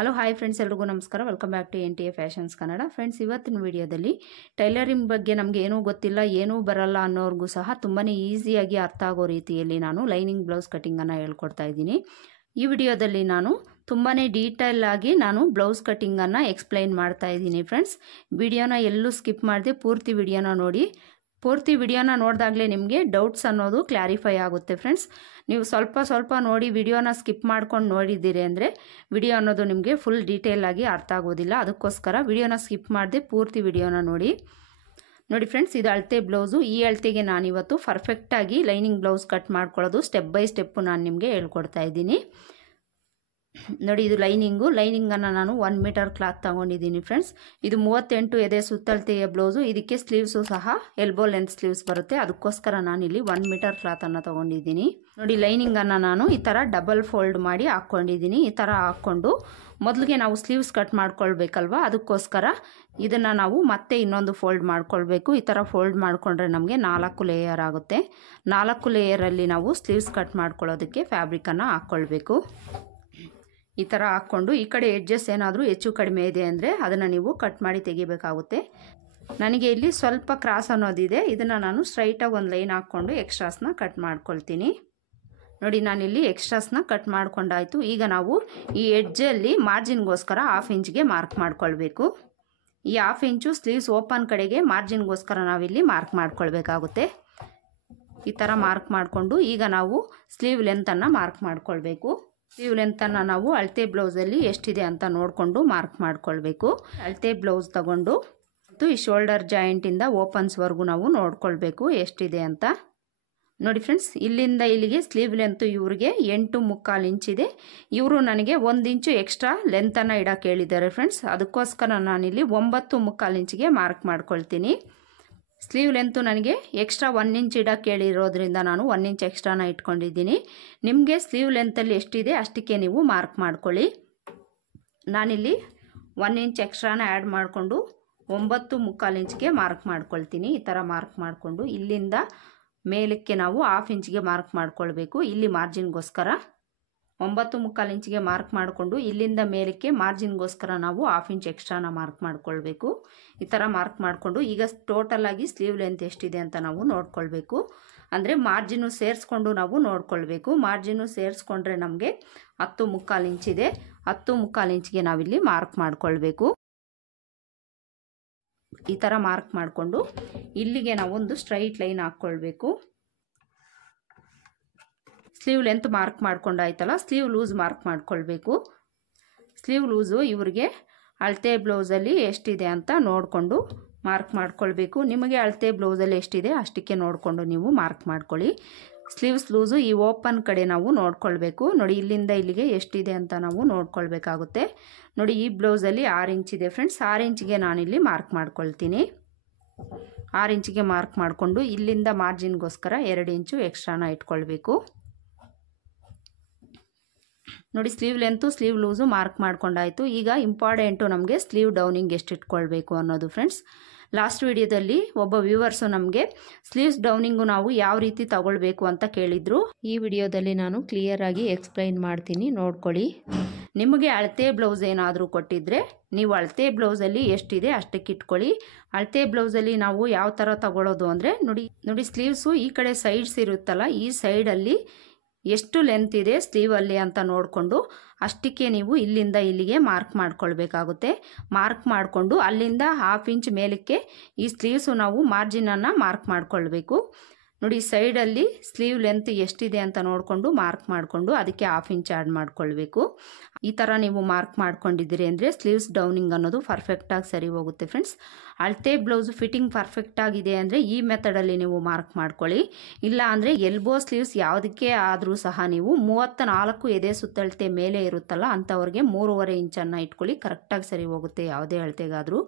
Hello hi friends, ಎಲ್ರಿಗೂ ನಮಸ್ಕಾರ. Welcome back to NTA fashions Kannada. Friends, ಇವತ್ತಿನ ವಿಡಿಯೋದಲ್ಲಿ ಟೈಲರಿಂಗ್ ಬಗ್ಗೆ ನಮಗೆ ಏನೂ ಗೊತ್ತಿಲ್ಲ, ಏನೂ ಬರಲ್ಲ ಅನ್ನೋರ್ಗೂ ಸಹ ತುಂಬಾ ಈಸಿಯಾಗಿ ಅರ್ಥ ಆಗೋ ರೀತಿಯಲ್ಲಿ ನಾನು ಲೈನಿಂಗ್ ಬ್ಲೌಸ್ ಕಟಿಂಗನ್ನು ಹೇಳ್ಕೊಡ್ತಾ ಇದ್ದೀನಿ. ಈ ವಿಡಿಯೋದಲ್ಲಿ ನಾನು ತುಂಬಾ ಡೀಟೇಲ್ ಆಗಿ ನಾನು ಬ್ಲೌಸ್ ಕಟಿಂಗನ್ನು ಎಕ್ಸ್ಪ್ಲೈನ್ ಮಾಡ್ತಾ ಇದ್ದೀನಿ. ಫ್ರೆಂಡ್ಸ್, ವಿಡಿಯೋನ ಎಲ್ಲೂ ಸ್ಕಿಪ್ ಮಾಡದೆ ಪೂರ್ತಿ ವಿಡಿಯೋನ ನೋಡಿ. ಪೂರ್ತಿ ವಿಡಿಯೋನ ನೋಡಿದಾಗಲೇ ನಿಮಗೆ ಡೌಟ್ಸ್ ಅನ್ನೋದು ಕ್ಲಾರಿಫೈ ಆಗುತ್ತೆ. ಫ್ರೆಂಡ್ಸ್, ನೀವು ಸ್ವಲ್ಪ ನೋಡಿ ವಿಡಿಯೋನ ಸ್ಕಿಪ್ ಮಾಡ್ಕೊಂಡು ನೋಡಿದ್ದೀರಿ ಅಂದರೆ ವಿಡಿಯೋ ಅನ್ನೋದು ನಿಮಗೆ ಫುಲ್ ಡೀಟೇಲ್ ಆಗಿ ಅರ್ಥ ಆಗೋದಿಲ್ಲ. ಅದಕ್ಕೋಸ್ಕರ ವಿಡಿಯೋನ ಸ್ಕಿಪ್ ಮಾಡದೆ ಪೂರ್ತಿ ವಿಡಿಯೋನ ನೋಡಿ. ಫ್ರೆಂಡ್ಸ್, ಇದು ಅಳತೆ ಬ್ಲೌಸು. ಈ ಅಳತೆಗೆ ನಾನಿವತ್ತು ಪರ್ಫೆಕ್ಟಾಗಿ ಲೈನಿಂಗ್ ಬ್ಲೌಸ್ ಕಟ್ ಮಾಡ್ಕೊಳ್ಳೋದು ಸ್ಟೆಪ್ ಬೈ ಸ್ಟೆಪ್ಪು ನಾನು ನಿಮಗೆ ಹೇಳ್ಕೊಡ್ತಾ ಇದ್ದೀನಿ. ನೋಡಿ, ಇದು ಲೈನಿಂಗನ್ನು ನಾನು 1 ಮೀಟರ್ ಕ್ಲಾತ್ ತಗೊಂಡಿದ್ದೀನಿ. ಫ್ರೆಂಡ್ಸ್, ಇದು 38 ಎದೆ ಸುತ್ತಳತೆಯ ಬ್ಲೌಸು. ಇದಕ್ಕೆ ಸ್ಲೀವ್ಸು ಸಹ ಎಲ್ಬೋ ಲೆಂತ್ ಸ್ಲೀವ್ಸ್ ಬರುತ್ತೆ. ಅದಕ್ಕೋಸ್ಕರ ನಾನಿಲ್ಲಿ 1 ಮೀಟರ್ ಕ್ಲಾತನ್ನು ತಗೊಂಡಿದ್ದೀನಿ. ನೋಡಿ, ಲೈನಿಂಗನ್ನು ನಾನು ಈ ಥರ ಡಬಲ್ ಫೋಲ್ಡ್ ಮಾಡಿ ಹಾಕ್ಕೊಂಡಿದ್ದೀನಿ. ಈ ಥರ ಹಾಕ್ಕೊಂಡು ಮೊದಲಿಗೆ ನಾವು ಸ್ಲೀವ್ಸ್ ಕಟ್ ಮಾಡ್ಕೊಳ್ಬೇಕಲ್ವ, ಅದಕ್ಕೋಸ್ಕರ ಇದನ್ನು ನಾವು ಮತ್ತೆ ಇನ್ನೊಂದು ಫೋಲ್ಡ್ ಮಾಡ್ಕೊಳ್ಬೇಕು. ಈ ಥರ ಫೋಲ್ಡ್ ಮಾಡಿಕೊಂಡ್ರೆ ನಮಗೆ 4 ಲೇಯರ್ ಆಗುತ್ತೆ. 4 ಲೇಯರಲ್ಲಿ ನಾವು ಸ್ಲೀವ್ಸ್ ಕಟ್ ಮಾಡ್ಕೊಳ್ಳೋದಕ್ಕೆ ಫ್ಯಾಬ್ರಿಕನ್ನು ಹಾಕ್ಕೊಳ್ಬೇಕು. ಈ ಥರ ಹಾಕ್ಕೊಂಡು ಈ ಕಡೆ ಎಡ್ಜಸ್ ಏನಾದರೂ ಹೆಚ್ಚು ಕಡಿಮೆ ಇದೆ ಅಂದರೆ ಅದನ್ನು ನೀವು ಕಟ್ ಮಾಡಿ ತೆಗಿಬೇಕಾಗುತ್ತೆ. ನನಗೆ ಇಲ್ಲಿ ಸ್ವಲ್ಪ ಕ್ರಾಸ್ ಅನ್ನೋದಿದೆ, ಇದನ್ನು ನಾನು ಸ್ಟ್ರೈಟಾಗಿ ಒಂದು ಲೈನ್ ಹಾಕ್ಕೊಂಡು ಎಕ್ಸ್ಟ್ರಾಸ್ನ ಕಟ್ ಮಾಡ್ಕೊಳ್ತೀನಿ. ನೋಡಿ, ನಾನಿಲ್ಲಿ ಎಕ್ಸ್ಟ್ರಾಸ್ನ ಕಟ್ ಮಾಡ್ಕೊಂಡಾಯಿತು. ಈಗ ನಾವು ಈ ಎಡ್ಜಲ್ಲಿ ಮಾರ್ಜಿನ್ಗೋಸ್ಕರ 1/2 ಇಂಚ್ಗೆ ಮಾರ್ಕ್ ಮಾಡ್ಕೊಳ್ಬೇಕು. ಈ 1/2 ಇಂಚು ಸ್ಲೀವ್ಸ್ ಓಪನ್ ಕಡೆಗೆ ಮಾರ್ಜಿನ್ಗೋಸ್ಕರ ನಾವಿಲ್ಲಿ ಮಾರ್ಕ್ ಮಾಡ್ಕೊಳ್ಬೇಕಾಗುತ್ತೆ. ಈ ಥರ ಮಾರ್ಕ್ ಮಾಡಿಕೊಂಡು ಈಗ ನಾವು ಸ್ಲೀವ್ ಲೆಂತನ್ನು ಮಾರ್ಕ್ ಮಾಡ್ಕೊಳ್ಬೇಕು. ಸ್ಲೀವ್ ಲೆಂತನ್ನು ನಾವು ಅಳತೆ ಬ್ಲೌಸಲ್ಲಿ ಎಷ್ಟಿದೆ ಅಂತ ನೋಡಿಕೊಂಡು ಮಾರ್ಕ್ ಮಾಡ್ಕೊಳ್ಬೇಕು. ಅಳತೆ ಬ್ಲೌಸ್ ತಗೊಂಡು ಈ ಶೋಲ್ಡರ್ ಜಾಯಿಂಟಿಂದ ಓಪನ್ಸ್ವರೆಗೂ ನಾವು ನೋಡ್ಕೊಳ್ಬೇಕು ಎಷ್ಟಿದೆ ಅಂತ. ನೋಡಿ ಫ್ರೆಂಡ್ಸ್, ಇಲ್ಲಿಂದ ಇಲ್ಲಿಗೆ ಸ್ಲೀವ್ ಲೆಂತು ಇವ್ರಿಗೆ 8.25 ಇಂಚಿದೆ. ಇವರು ನನಗೆ 1 ಇಂಚು ಎಕ್ಸ್ಟ್ರಾ ಲೆಂತನ್ನು ಇಡಕ್ಕೆ ಹೇಳಿದ್ದಾರೆ. ಫ್ರೆಂಡ್ಸ್, ಅದಕ್ಕೋಸ್ಕರ ನಾನಿಲ್ಲಿ 9.25 ಇಂಚಿಗೆ ಮಾರ್ಕ್ ಮಾಡ್ಕೊಳ್ತೀನಿ. ಸ್ಲೀವ್ ಲೆಂತು ನನಗೆ ಎಕ್ಸ್ಟ್ರಾ 1 ಇಂಚ್ ಇಡಕ್ಕೆ ಹೇಳಿರೋದ್ರಿಂದ ನಾನು 1 ಇಂಚ್ ಎಕ್ಸ್ಟ್ರಾನ ಇಟ್ಕೊಂಡಿದ್ದೀನಿ. ನಿಮಗೆ ಸ್ಲೀವ್ ಲೆಂತಲ್ಲಿ ಎಷ್ಟಿದೆ ಅಷ್ಟಕ್ಕೆ ನೀವು ಮಾರ್ಕ್ ಮಾಡ್ಕೊಳ್ಳಿ. ನಾನಿಲ್ಲಿ 1 ಇಂಚ್ ಎಕ್ಸ್ಟ್ರಾನ ಆ್ಯಡ್ ಮಾಡಿಕೊಂಡು 9.25 ಇಂಚ್ಗೆ ಮಾರ್ಕ್ ಮಾಡ್ಕೊಳ್ತೀನಿ. ಈ ಥರ ಮಾರ್ಕ್ ಮಾಡಿಕೊಂಡು ಇಲ್ಲಿಂದ ಮೇಲಕ್ಕೆ ನಾವು 1/2 ಇಂಚ್ಗೆ ಮಾರ್ಕ್ ಮಾಡ್ಕೊಳ್ಬೇಕು. ಇಲ್ಲಿ ಮಾರ್ಜಿನ್ಗೋಸ್ಕರ 9.25 ಇಂಚ್ಗೆ ಮಾರ್ಕ್ ಮಾಡಿಕೊಂಡು ಇಲ್ಲಿಂದ ಮೇಲಕ್ಕೆ ಮಾರ್ಜಿನ್ಗೋಸ್ಕರ ನಾವು 1/2 ಇಂಚ್ ಎಕ್ಸ್ಟ್ರಾನ ಮಾರ್ಕ್ ಮಾಡ್ಕೊಳ್ಬೇಕು. ಈ ಥರ ಮಾರ್ಕ್ ಮಾಡಿಕೊಂಡು ಈಗ ಟೋಟಲ್ ಆಗಿ ಸ್ಲೀವ್ ಲೆಂತ್ ಎಷ್ಟಿದೆ ಅಂತ ನಾವು ನೋಡ್ಕೊಳ್ಬೇಕು. ಅಂದರೆ ಮಾರ್ಜಿನ್ನು ಸೇರಿಸ್ಕೊಂಡು ನಾವು ನೋಡ್ಕೊಳ್ಬೇಕು. ಮಾರ್ಜಿನ್ನು ಸೇರಿಸ್ಕೊಂಡ್ರೆ ನಮಗೆ 10.25 ಇಂಚಿದೆ. 10.25 ಇಂಚ್ಗೆ ನಾವಿಲ್ಲಿ ಮಾರ್ಕ್ ಮಾಡ್ಕೊಳ್ಬೇಕು. ಈ ಥರ ಮಾರ್ಕ್ ಮಾಡಿಕೊಂಡು ಇಲ್ಲಿಗೆ ನಾವು ಒಂದು ಸ್ಟ್ರೈಟ್ ಲೈನ್ ಹಾಕ್ಕೊಳ್ಬೇಕು. ಸ್ಲೀವ್ ಲೆಂತ್ ಮಾರ್ಕ್ ಮಾಡ್ಕೊಂಡಾಯ್ತಲ್ಲ, ಸ್ಲೀವ್ ಲೂಸ್ ಮಾರ್ಕ್ ಮಾಡ್ಕೊಳ್ಬೇಕು. ಸ್ಲೀವ್ ಲೂಸು ಇವ್ರಿಗೆ ಅಳತೆ ಬ್ಲೌಸಲ್ಲಿ ಎಷ್ಟಿದೆ ಅಂತ ನೋಡಿಕೊಂಡು ಮಾರ್ಕ್ ಮಾಡ್ಕೊಳ್ಬೇಕು. ನಿಮಗೆ ಅಳತೆ ಬ್ಲೌಸಲ್ಲಿ ಎಷ್ಟಿದೆ ಅಷ್ಟಕ್ಕೆ ನೋಡಿಕೊಂಡು ನೀವು ಮಾರ್ಕ್ ಮಾಡ್ಕೊಳ್ಳಿ. ಸ್ಲೀವ್ಸ್ ಲೂಸು ಈ ಓಪನ್ ಕಡೆ ನಾವು ನೋಡ್ಕೊಳ್ಬೇಕು. ನೋಡಿ, ಇಲ್ಲಿಂದ ಇಲ್ಲಿಗೆ ಎಷ್ಟಿದೆ ಅಂತ ನಾವು ನೋಡ್ಕೊಳ್ಬೇಕಾಗುತ್ತೆ. ನೋಡಿ, ಈ ಬ್ಲೌಸಲ್ಲಿ 6 ಇಂಚಿದೆ. ಫ್ರೆಂಡ್ಸ್, 6 ಇಂಚಿಗೆ ನಾನಿಲ್ಲಿ ಮಾರ್ಕ್ ಮಾಡ್ಕೊಳ್ತೀನಿ. 6 ಇಂಚಿಗೆ ಮಾರ್ಕ್ ಮಾಡಿಕೊಂಡು ಇಲ್ಲಿಂದ ಮಾರ್ಜಿನ್ಗೋಸ್ಕರ 2 ಇಂಚು ಎಕ್ಸ್ಟ್ರಾನ ಇಟ್ಕೊಳ್ಬೇಕು. ನೋಡಿ, sleeve length sleeve loose mark ಮಾಡ್ಕೊಂಡಾಯಿತು. ಈಗ ಇಂಪಾರ್ಟೆಂಟು ನಮಗೆ ಸ್ಲೀವ್ ಡೌನಿಂಗ್ ಎಷ್ಟು ಇಟ್ಕೊಳ್ಬೇಕು ಅನ್ನೋದು. ಫ್ರೆಂಡ್ಸ್, ಲಾಸ್ಟ್ ವಿಡಿಯೋದಲ್ಲಿ ಒಬ್ಬ ವ್ಯೂವರ್ಸು ನಮಗೆ ಸ್ಲೀವ್ಸ್ ಡೌನಿಂಗು ನಾವು ಯಾವ ರೀತಿ ತಗೊಳ್ಬೇಕು ಅಂತ ಕೇಳಿದ್ರು. ಈ ವಿಡಿಯೋದಲ್ಲಿ ನಾನು ಕ್ಲಿಯರ್ ಆಗಿ ಎಕ್ಸ್ಪ್ಲೈನ್ ಮಾಡ್ತೀನಿ, ನೋಡ್ಕೊಳ್ಳಿ. ನಿಮಗೆ ಅಳತೆ ಬ್ಲೌಸ್ ಏನಾದರೂ ಕೊಟ್ಟಿದ್ರೆ ನೀವು ಅಳತೆ ಬ್ಲೌಸಲ್ಲಿ ಎಷ್ಟಿದೆ ಅಷ್ಟಕ್ಕೆ ಇಟ್ಕೊಳ್ಳಿ. ಅಳತೆ ಬ್ಲೌಸಲ್ಲಿ ನಾವು ಯಾವ ಥರ ತಗೊಳ್ಳೋದು ಅಂದರೆ ನೋಡಿ ಸ್ಲೀವ್ಸು ಈ ಕಡೆ ಸೈಡ್ಸ್ ಇರುತ್ತಲ್ಲ, ಈ ಸೈಡಲ್ಲಿ ಎಷ್ಟು ಲೆಂತ್ ಇದೆ ಸ್ಲೀವಲ್ಲಿ ಅಂತ ನೋಡಿಕೊಂಡು ಅಷ್ಟಕ್ಕೆ ನೀವು ಇಲ್ಲಿಂದ ಇಲ್ಲಿಗೆ ಮಾರ್ಕ್ ಮಾಡ್ಕೊಳ್ಬೇಕಾಗುತ್ತೆ. ಮಾರ್ಕ್ ಮಾಡಿಕೊಂಡು ಅಲ್ಲಿಂದ 1/2 ಇಂಚ್ ಮೇಲಕ್ಕೆ ಈ ಸ್ಲೀವ್ಸು ನಾವು ಮಾರ್ಜಿನನ್ನು ಮಾರ್ಕ್ ಮಾಡ್ಕೊಳ್ಬೇಕು. ನೋಡಿ, ಸೈಡಲ್ಲಿ ಸ್ಲೀವ್ ಲೆಂತ್ ಎಷ್ಟಿದೆ ಅಂತ ನೋಡಿಕೊಂಡು ಮಾರ್ಕ್ ಮಾಡಿಕೊಂಡು ಅದಕ್ಕೆ 1/2 ಇಂಚ್ ಆ್ಯಡ್ ಮಾಡ್ಕೊಳ್ಬೇಕು. ಈ ಥರ ನೀವು ಮಾರ್ಕ್ ಮಾಡ್ಕೊಂಡಿದ್ದೀರಿ ಅಂದರೆ ಸ್ಲೀವ್ಸ್ ಡೌನಿಂಗ್ ಅನ್ನೋದು ಪರ್ಫೆಕ್ಟಾಗಿ ಸರಿ ಹೋಗುತ್ತೆ. ಫ್ರೆಂಡ್ಸ್, ಅಳತೆ ಬ್ಲೌಸ್ ಫಿಟ್ಟಿಂಗ್ ಪರ್ಫೆಕ್ಟ್ ಆಗಿದೆ ಅಂದರೆ ಈ ಮೆಥಡಲ್ಲಿ ನೀವು ಮಾರ್ಕ್ ಮಾಡ್ಕೊಳ್ಳಿ. ಇಲ್ಲ ಅಂದರೆ ಎಲ್ಬೋ ಸ್ಲೀವ್ಸ್ ಯಾವುದಕ್ಕೆ ಆದರೂ ಸಹ ನೀವು 34 ಎದೆ ಸುತ್ತಳತೆ ಮೇಲೆ ಇರುತ್ತಲ್ಲ ಅಂಥವ್ರಿಗೆ 3.5 ಇಂಚನ್ನು ಇಟ್ಕೊಳ್ಳಿ. ಕರೆಕ್ಟಾಗಿ ಸರಿ ಹೋಗುತ್ತೆ ಯಾವುದೇ ಅಳತೆಗಾದರೂ.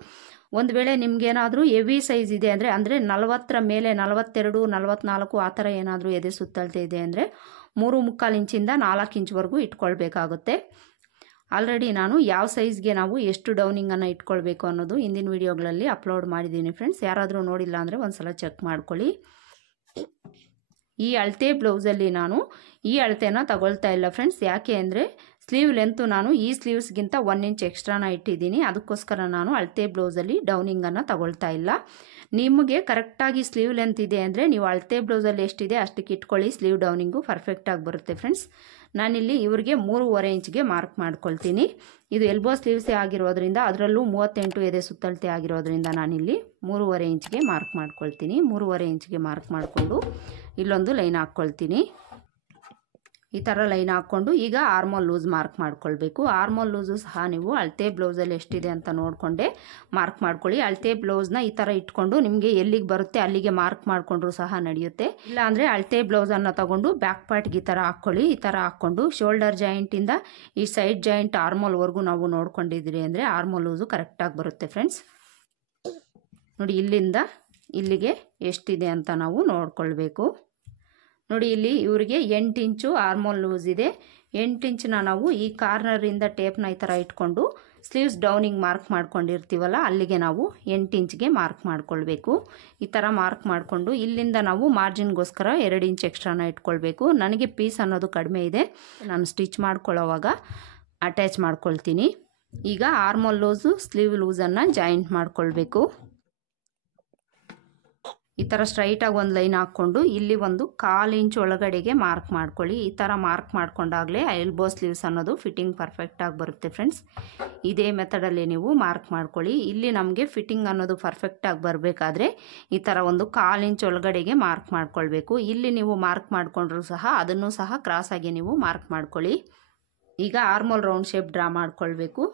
ಒಂದು ವೇಳೆ ನಿಮಗೇನಾದರೂ ಹೆವಿ ಸೈಜ್ ಇದೆ ಅಂದರೆ 40 ಮೇಲೆ 42, 44 ಆ ಥರ ಏನಾದರೂ ಎದೆ ಸುತ್ತಳತೆ ಇದೆ ಅಂದರೆ 3.25 ಇಂಚಿಂದ 4 ಇಂಚ್ವರೆಗೂ ಇಟ್ಕೊಳ್ಬೇಕಾಗುತ್ತೆ. ಆಲ್ರೆಡಿ ನಾನು ಯಾವ ಸೈಜ್ಗೆ ನಾವು ಎಷ್ಟು ಡೌನಿಂಗನ್ನು ಇಟ್ಕೊಳ್ಬೇಕು ಅನ್ನೋದು ಹಿಂದಿನ ವಿಡಿಯೋಗಳಲ್ಲಿ ಅಪ್ಲೋಡ್ ಮಾಡಿದ್ದೀನಿ. ಫ್ರೆಂಡ್ಸ್, ಯಾರಾದರೂ ನೋಡಿಲ್ಲ ಅಂದರೆ ಒಂದ್ಸಲ ಚೆಕ್ ಮಾಡ್ಕೊಳ್ಳಿ. ಈ ಅಳತೆ ಬ್ಲೌಸಲ್ಲಿ ನಾನು ಈ ಅಳತೆನ ತಗೊಳ್ತಾ ಇಲ್ಲ ಫ್ರೆಂಡ್ಸ್. ಯಾಕೆ ಅಂದರೆ ಸ್ಲೀವ್ ಲೆಂತು ನಾನು ಈ ಸ್ಲೀವ್ಸ್ಗಿಂತ 1 ಇಂಚ್ ಎಕ್ಸ್ಟ್ರಾನ ಇಟ್ಟಿದ್ದೀನಿ. ಅದಕ್ಕೋಸ್ಕರ ನಾನು ಅಳತೆ ಬ್ಲೌಸಲ್ಲಿ ಡೌನಿಂಗನ್ನು ತಗೊಳ್ತಾ ಇಲ್ಲ. ನಿಮಗೆ ಕರೆಕ್ಟಾಗಿ ಸ್ಲೀವ್ ಲೆಂತ್ ಇದೆ ಅಂದರೆ ನೀವು ಅಳತೆ ಬ್ಲೌಸಲ್ಲಿ ಎಷ್ಟಿದೆ ಅಷ್ಟಕ್ಕೆ ಇಟ್ಕೊಳ್ಳಿ. ಸ್ಲೀವ್ ಡೌನಿಂಗು ಪರ್ಫೆಕ್ಟಾಗಿ ಬರುತ್ತೆ ಫ್ರೆಂಡ್ಸ್. ನಾನಿಲ್ಲಿ ಇವ್ರಿಗೆ 3.5 ಇಂಚ್ಗೆ ಮಾರ್ಕ್ ಮಾಡ್ಕೊಳ್ತೀನಿ. ಇದು ಎಲ್ಬೋ ಸ್ಲೀವ್ಸೇ ಆಗಿರೋದ್ರಿಂದ, ಅದರಲ್ಲೂ 38 ಎದೆ ಸುತ್ತಳತೆ ಆಗಿರೋದ್ರಿಂದ ನಾನಿಲ್ಲಿ 3.5 ಇಂಚ್ಗೆ ಮಾರ್ಕ್ ಮಾಡ್ಕೊಳ್ತೀನಿ. 3.5 ಇಂಚ್ಗೆ ಮಾರ್ಕ್ ಮಾಡಿಕೊಂಡು ಇಲ್ಲೊಂದು ಲೈನ್ ಹಾಕ್ಕೊಳ್ತೀನಿ. ಈ ಥರ ಲೈನ್ ಹಾಕ್ಕೊಂಡು ಈಗ ಆರ್ಮೋಲ್ ಲೂಸ್ ಮಾರ್ಕ್ ಮಾಡ್ಕೊಳ್ಬೇಕು. ಆರ್ಮೋಲ್ ಲೂಸು ಸಹ ನೀವು ಅಳತೆ ಬ್ಲೌಸಲ್ಲಿ ಎಷ್ಟಿದೆ ಅಂತ ನೋಡಿಕೊಂಡೆ ಮಾರ್ಕ್ ಮಾಡ್ಕೊಳ್ಳಿ. ಅಳತೆ ಬ್ಲೌಸ್ನ ಈ ಥರ ಇಟ್ಕೊಂಡು ನಿಮಗೆ ಎಲ್ಲಿಗೆ ಬರುತ್ತೆ ಅಲ್ಲಿಗೆ ಮಾರ್ಕ್ ಮಾಡಿಕೊಂಡ್ರೂ ಸಹ ನಡೆಯುತ್ತೆ. ಇಲ್ಲಾಂದರೆ ಅಳತೆ ಬ್ಲೌಸನ್ನು ತಗೊಂಡು ಬ್ಯಾಕ್ ಪಾರ್ಟ್ಗೆ ಈ ಥರ ಹಾಕ್ಕೊಳ್ಳಿ. ಈ ಥರ ಹಾಕ್ಕೊಂಡು ಶೋಲ್ಡರ್ ಜಾಯಿಂಟಿಂದ ಈ ಸೈಡ್ ಜಾಯಿಂಟ್ ಆರ್ಮೋಲ್ವರೆಗೂ ನಾವು ನೋಡ್ಕೊಂಡಿದ್ದೀರಿ ಅಂದರೆ ಆರ್ಮೋಲ್ ಲೂಸು ಕರೆಕ್ಟಾಗಿ ಬರುತ್ತೆ ಫ್ರೆಂಡ್ಸ್. ನೋಡಿ, ಇಲ್ಲಿಂದ ಇಲ್ಲಿಗೆ ಎಷ್ಟಿದೆ ಅಂತ ನಾವು ನೋಡ್ಕೊಳ್ಬೇಕು. ನೋಡಿ, ಇಲ್ಲಿ ಇವರಿಗೆ 8 ಇಂಚು ಆರ್ಮೋಲ್ ಲೂಸ್ ಇದೆ. 8 ಇಂಚನ್ನ ನಾವು ಈ ಕಾರ್ನರಿಂದ ಟೇಪ್ನ ಈ ಥರ ಇಟ್ಕೊಂಡು ಸ್ಲೀವ್ಸ್ ಡೌನಿಂಗ್ ಮಾರ್ಕ್ ಮಾಡ್ಕೊಂಡಿರ್ತೀವಲ್ಲ ಅಲ್ಲಿಗೆ ನಾವು 8 ಇಂಚ್ಗೆ ಮಾರ್ಕ್ ಮಾಡ್ಕೊಳ್ಬೇಕು. ಈ ಥರ ಮಾರ್ಕ್ ಮಾಡಿಕೊಂಡು ಇಲ್ಲಿಂದ ನಾವು ಮಾರ್ಜಿನ್ಗೋಸ್ಕರ 2 ಇಂಚ್ ಎಕ್ಸ್ಟ್ರಾನ ಇಟ್ಕೊಳ್ಬೇಕು. ನನಗೆ ಪೀಸ್ ಅನ್ನೋದು ಕಡಿಮೆ ಇದೆ, ನಾನು ಸ್ಟಿಚ್ ಮಾಡ್ಕೊಳ್ಳೋವಾಗ ಅಟ್ಯಾಚ್ ಮಾಡ್ಕೊಳ್ತೀನಿ. ಈಗ ಆರ್ಮೋಲ್ ಲೂಸು ಸ್ಲೀವ್ ಲೂಸನ್ನು ಜಾಯಿಂಟ್ ಮಾಡ್ಕೊಳ್ಬೇಕು. ಈ ಥರ ಸ್ಟ್ರೈಟಾಗಿ ಒಂದು ಲೈನ್ ಹಾಕ್ಕೊಂಡು ಇಲ್ಲಿ ಒಂದು 1/4 ಇಂಚ್ ಒಳಗಡೆಗೆ ಮಾರ್ಕ್ ಮಾಡ್ಕೊಳ್ಳಿ. ಈ ಥರ ಮಾರ್ಕ್ ಮಾಡ್ಕೊಂಡಾಗಲೇ ಎಲ್ಬೋ ಸ್ಲೀವ್ಸ್ ಅನ್ನೋದು ಫಿಟ್ಟಿಂಗ್ ಪರ್ಫೆಕ್ಟಾಗಿ ಬರುತ್ತೆ ಫ್ರೆಂಡ್ಸ್. ಇದೇ ಮೆಥಡಲ್ಲಿ ನೀವು ಮಾರ್ಕ್ ಮಾಡ್ಕೊಳ್ಳಿ. ಇಲ್ಲಿ ನಮಗೆ ಫಿಟ್ಟಿಂಗ್ ಅನ್ನೋದು ಪರ್ಫೆಕ್ಟಾಗಿ ಬರಬೇಕಾದ್ರೆ ಈ ಥರ ಒಂದು 1/4 ಇಂಚ್ ಒಳಗಡೆಗೆ ಮಾರ್ಕ್ ಮಾಡ್ಕೊಳ್ಬೇಕು. ಇಲ್ಲಿ ನೀವು ಮಾರ್ಕ್ ಮಾಡಿಕೊಂಡ್ರೂ ಸಹ ಅದನ್ನು ಸಹ ಕ್ರಾಸಾಗಿ ನೀವು ಮಾರ್ಕ್ ಮಾಡ್ಕೊಳ್ಳಿ. ಈಗ ಆರ್ಮೋಲ್ ರೌಂಡ್ ಶೇಪ್ ಡ್ರಾ ಮಾಡ್ಕೊಳ್ಬೇಕು.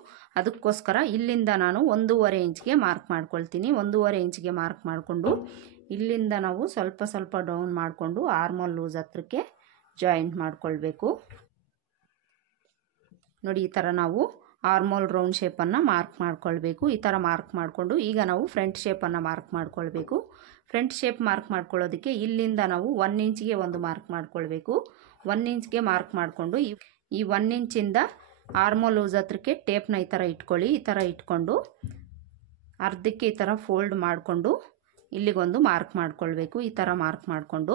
ಅದಕ್ಕೋಸ್ಕರ ಇಲ್ಲಿಂದ ನಾನು 1.5 ಇಂಚ್ಗೆ ಮಾರ್ಕ್ ಮಾಡ್ಕೊಳ್ತೀನಿ. 1.5 ಇಂಚ್ಗೆ ಮಾರ್ಕ್ ಮಾಡಿಕೊಂಡು ಇಲ್ಲಿಂದ ನಾವು ಸ್ವಲ್ಪ ಸ್ವಲ್ಪ ಡೌನ್ ಮಾಡಿಕೊಂಡು ಆರ್ಮೋಲ್ ಲೂಸ್ ಹತ್ರಕ್ಕೆ ಜಾಯಿಂಟ್ ಮಾಡ್ಕೊಳ್ಬೇಕು. ನೋಡಿ, ಈ ಥರ ನಾವು ಆರ್ಮೋಲ್ ರೌಂಡ್ ಶೇಪನ್ನು ಮಾರ್ಕ್ ಮಾಡ್ಕೊಳ್ಬೇಕು. ಈ ಥರ ಮಾರ್ಕ್ ಮಾಡಿಕೊಂಡು ಈಗ ನಾವು ಫ್ರಂಟ್ ಶೇಪನ್ನು ಮಾರ್ಕ್ ಮಾಡ್ಕೊಳ್ಬೇಕು. ಫ್ರಂಟ್ ಶೇಪ್ ಮಾರ್ಕ್ ಮಾಡ್ಕೊಳ್ಳೋದಕ್ಕೆ ಇಲ್ಲಿಂದ ನಾವು 1 ಇಂಚ್ಗೆ ಒಂದು ಮಾರ್ಕ್ ಮಾಡ್ಕೊಳ್ಬೇಕು. 1 ಇಂಚ್ಗೆ ಮಾರ್ಕ್ ಮಾಡಿಕೊಂಡು ಈ 1 ಇಂಚಿಂದ ಆರ್ಮೋಲ್ ಲೂಸ್ ಹತ್ರಕ್ಕೆ ಟೇಪ್ನ ಈ ಥರ ಇಟ್ಕೊಳ್ಳಿ. ಈ ಥರ ಇಟ್ಕೊಂಡು ಅರ್ಧಕ್ಕೆ ಈ ಥರ ಫೋಲ್ಡ್ ಮಾಡಿಕೊಂಡು ಇಲ್ಲಿಗೊಂದು ಮಾರ್ಕ್ ಮಾಡ್ಕೊಳ್ಬೇಕು. ಈ ಥರ ಮಾರ್ಕ್ ಮಾಡಿಕೊಂಡು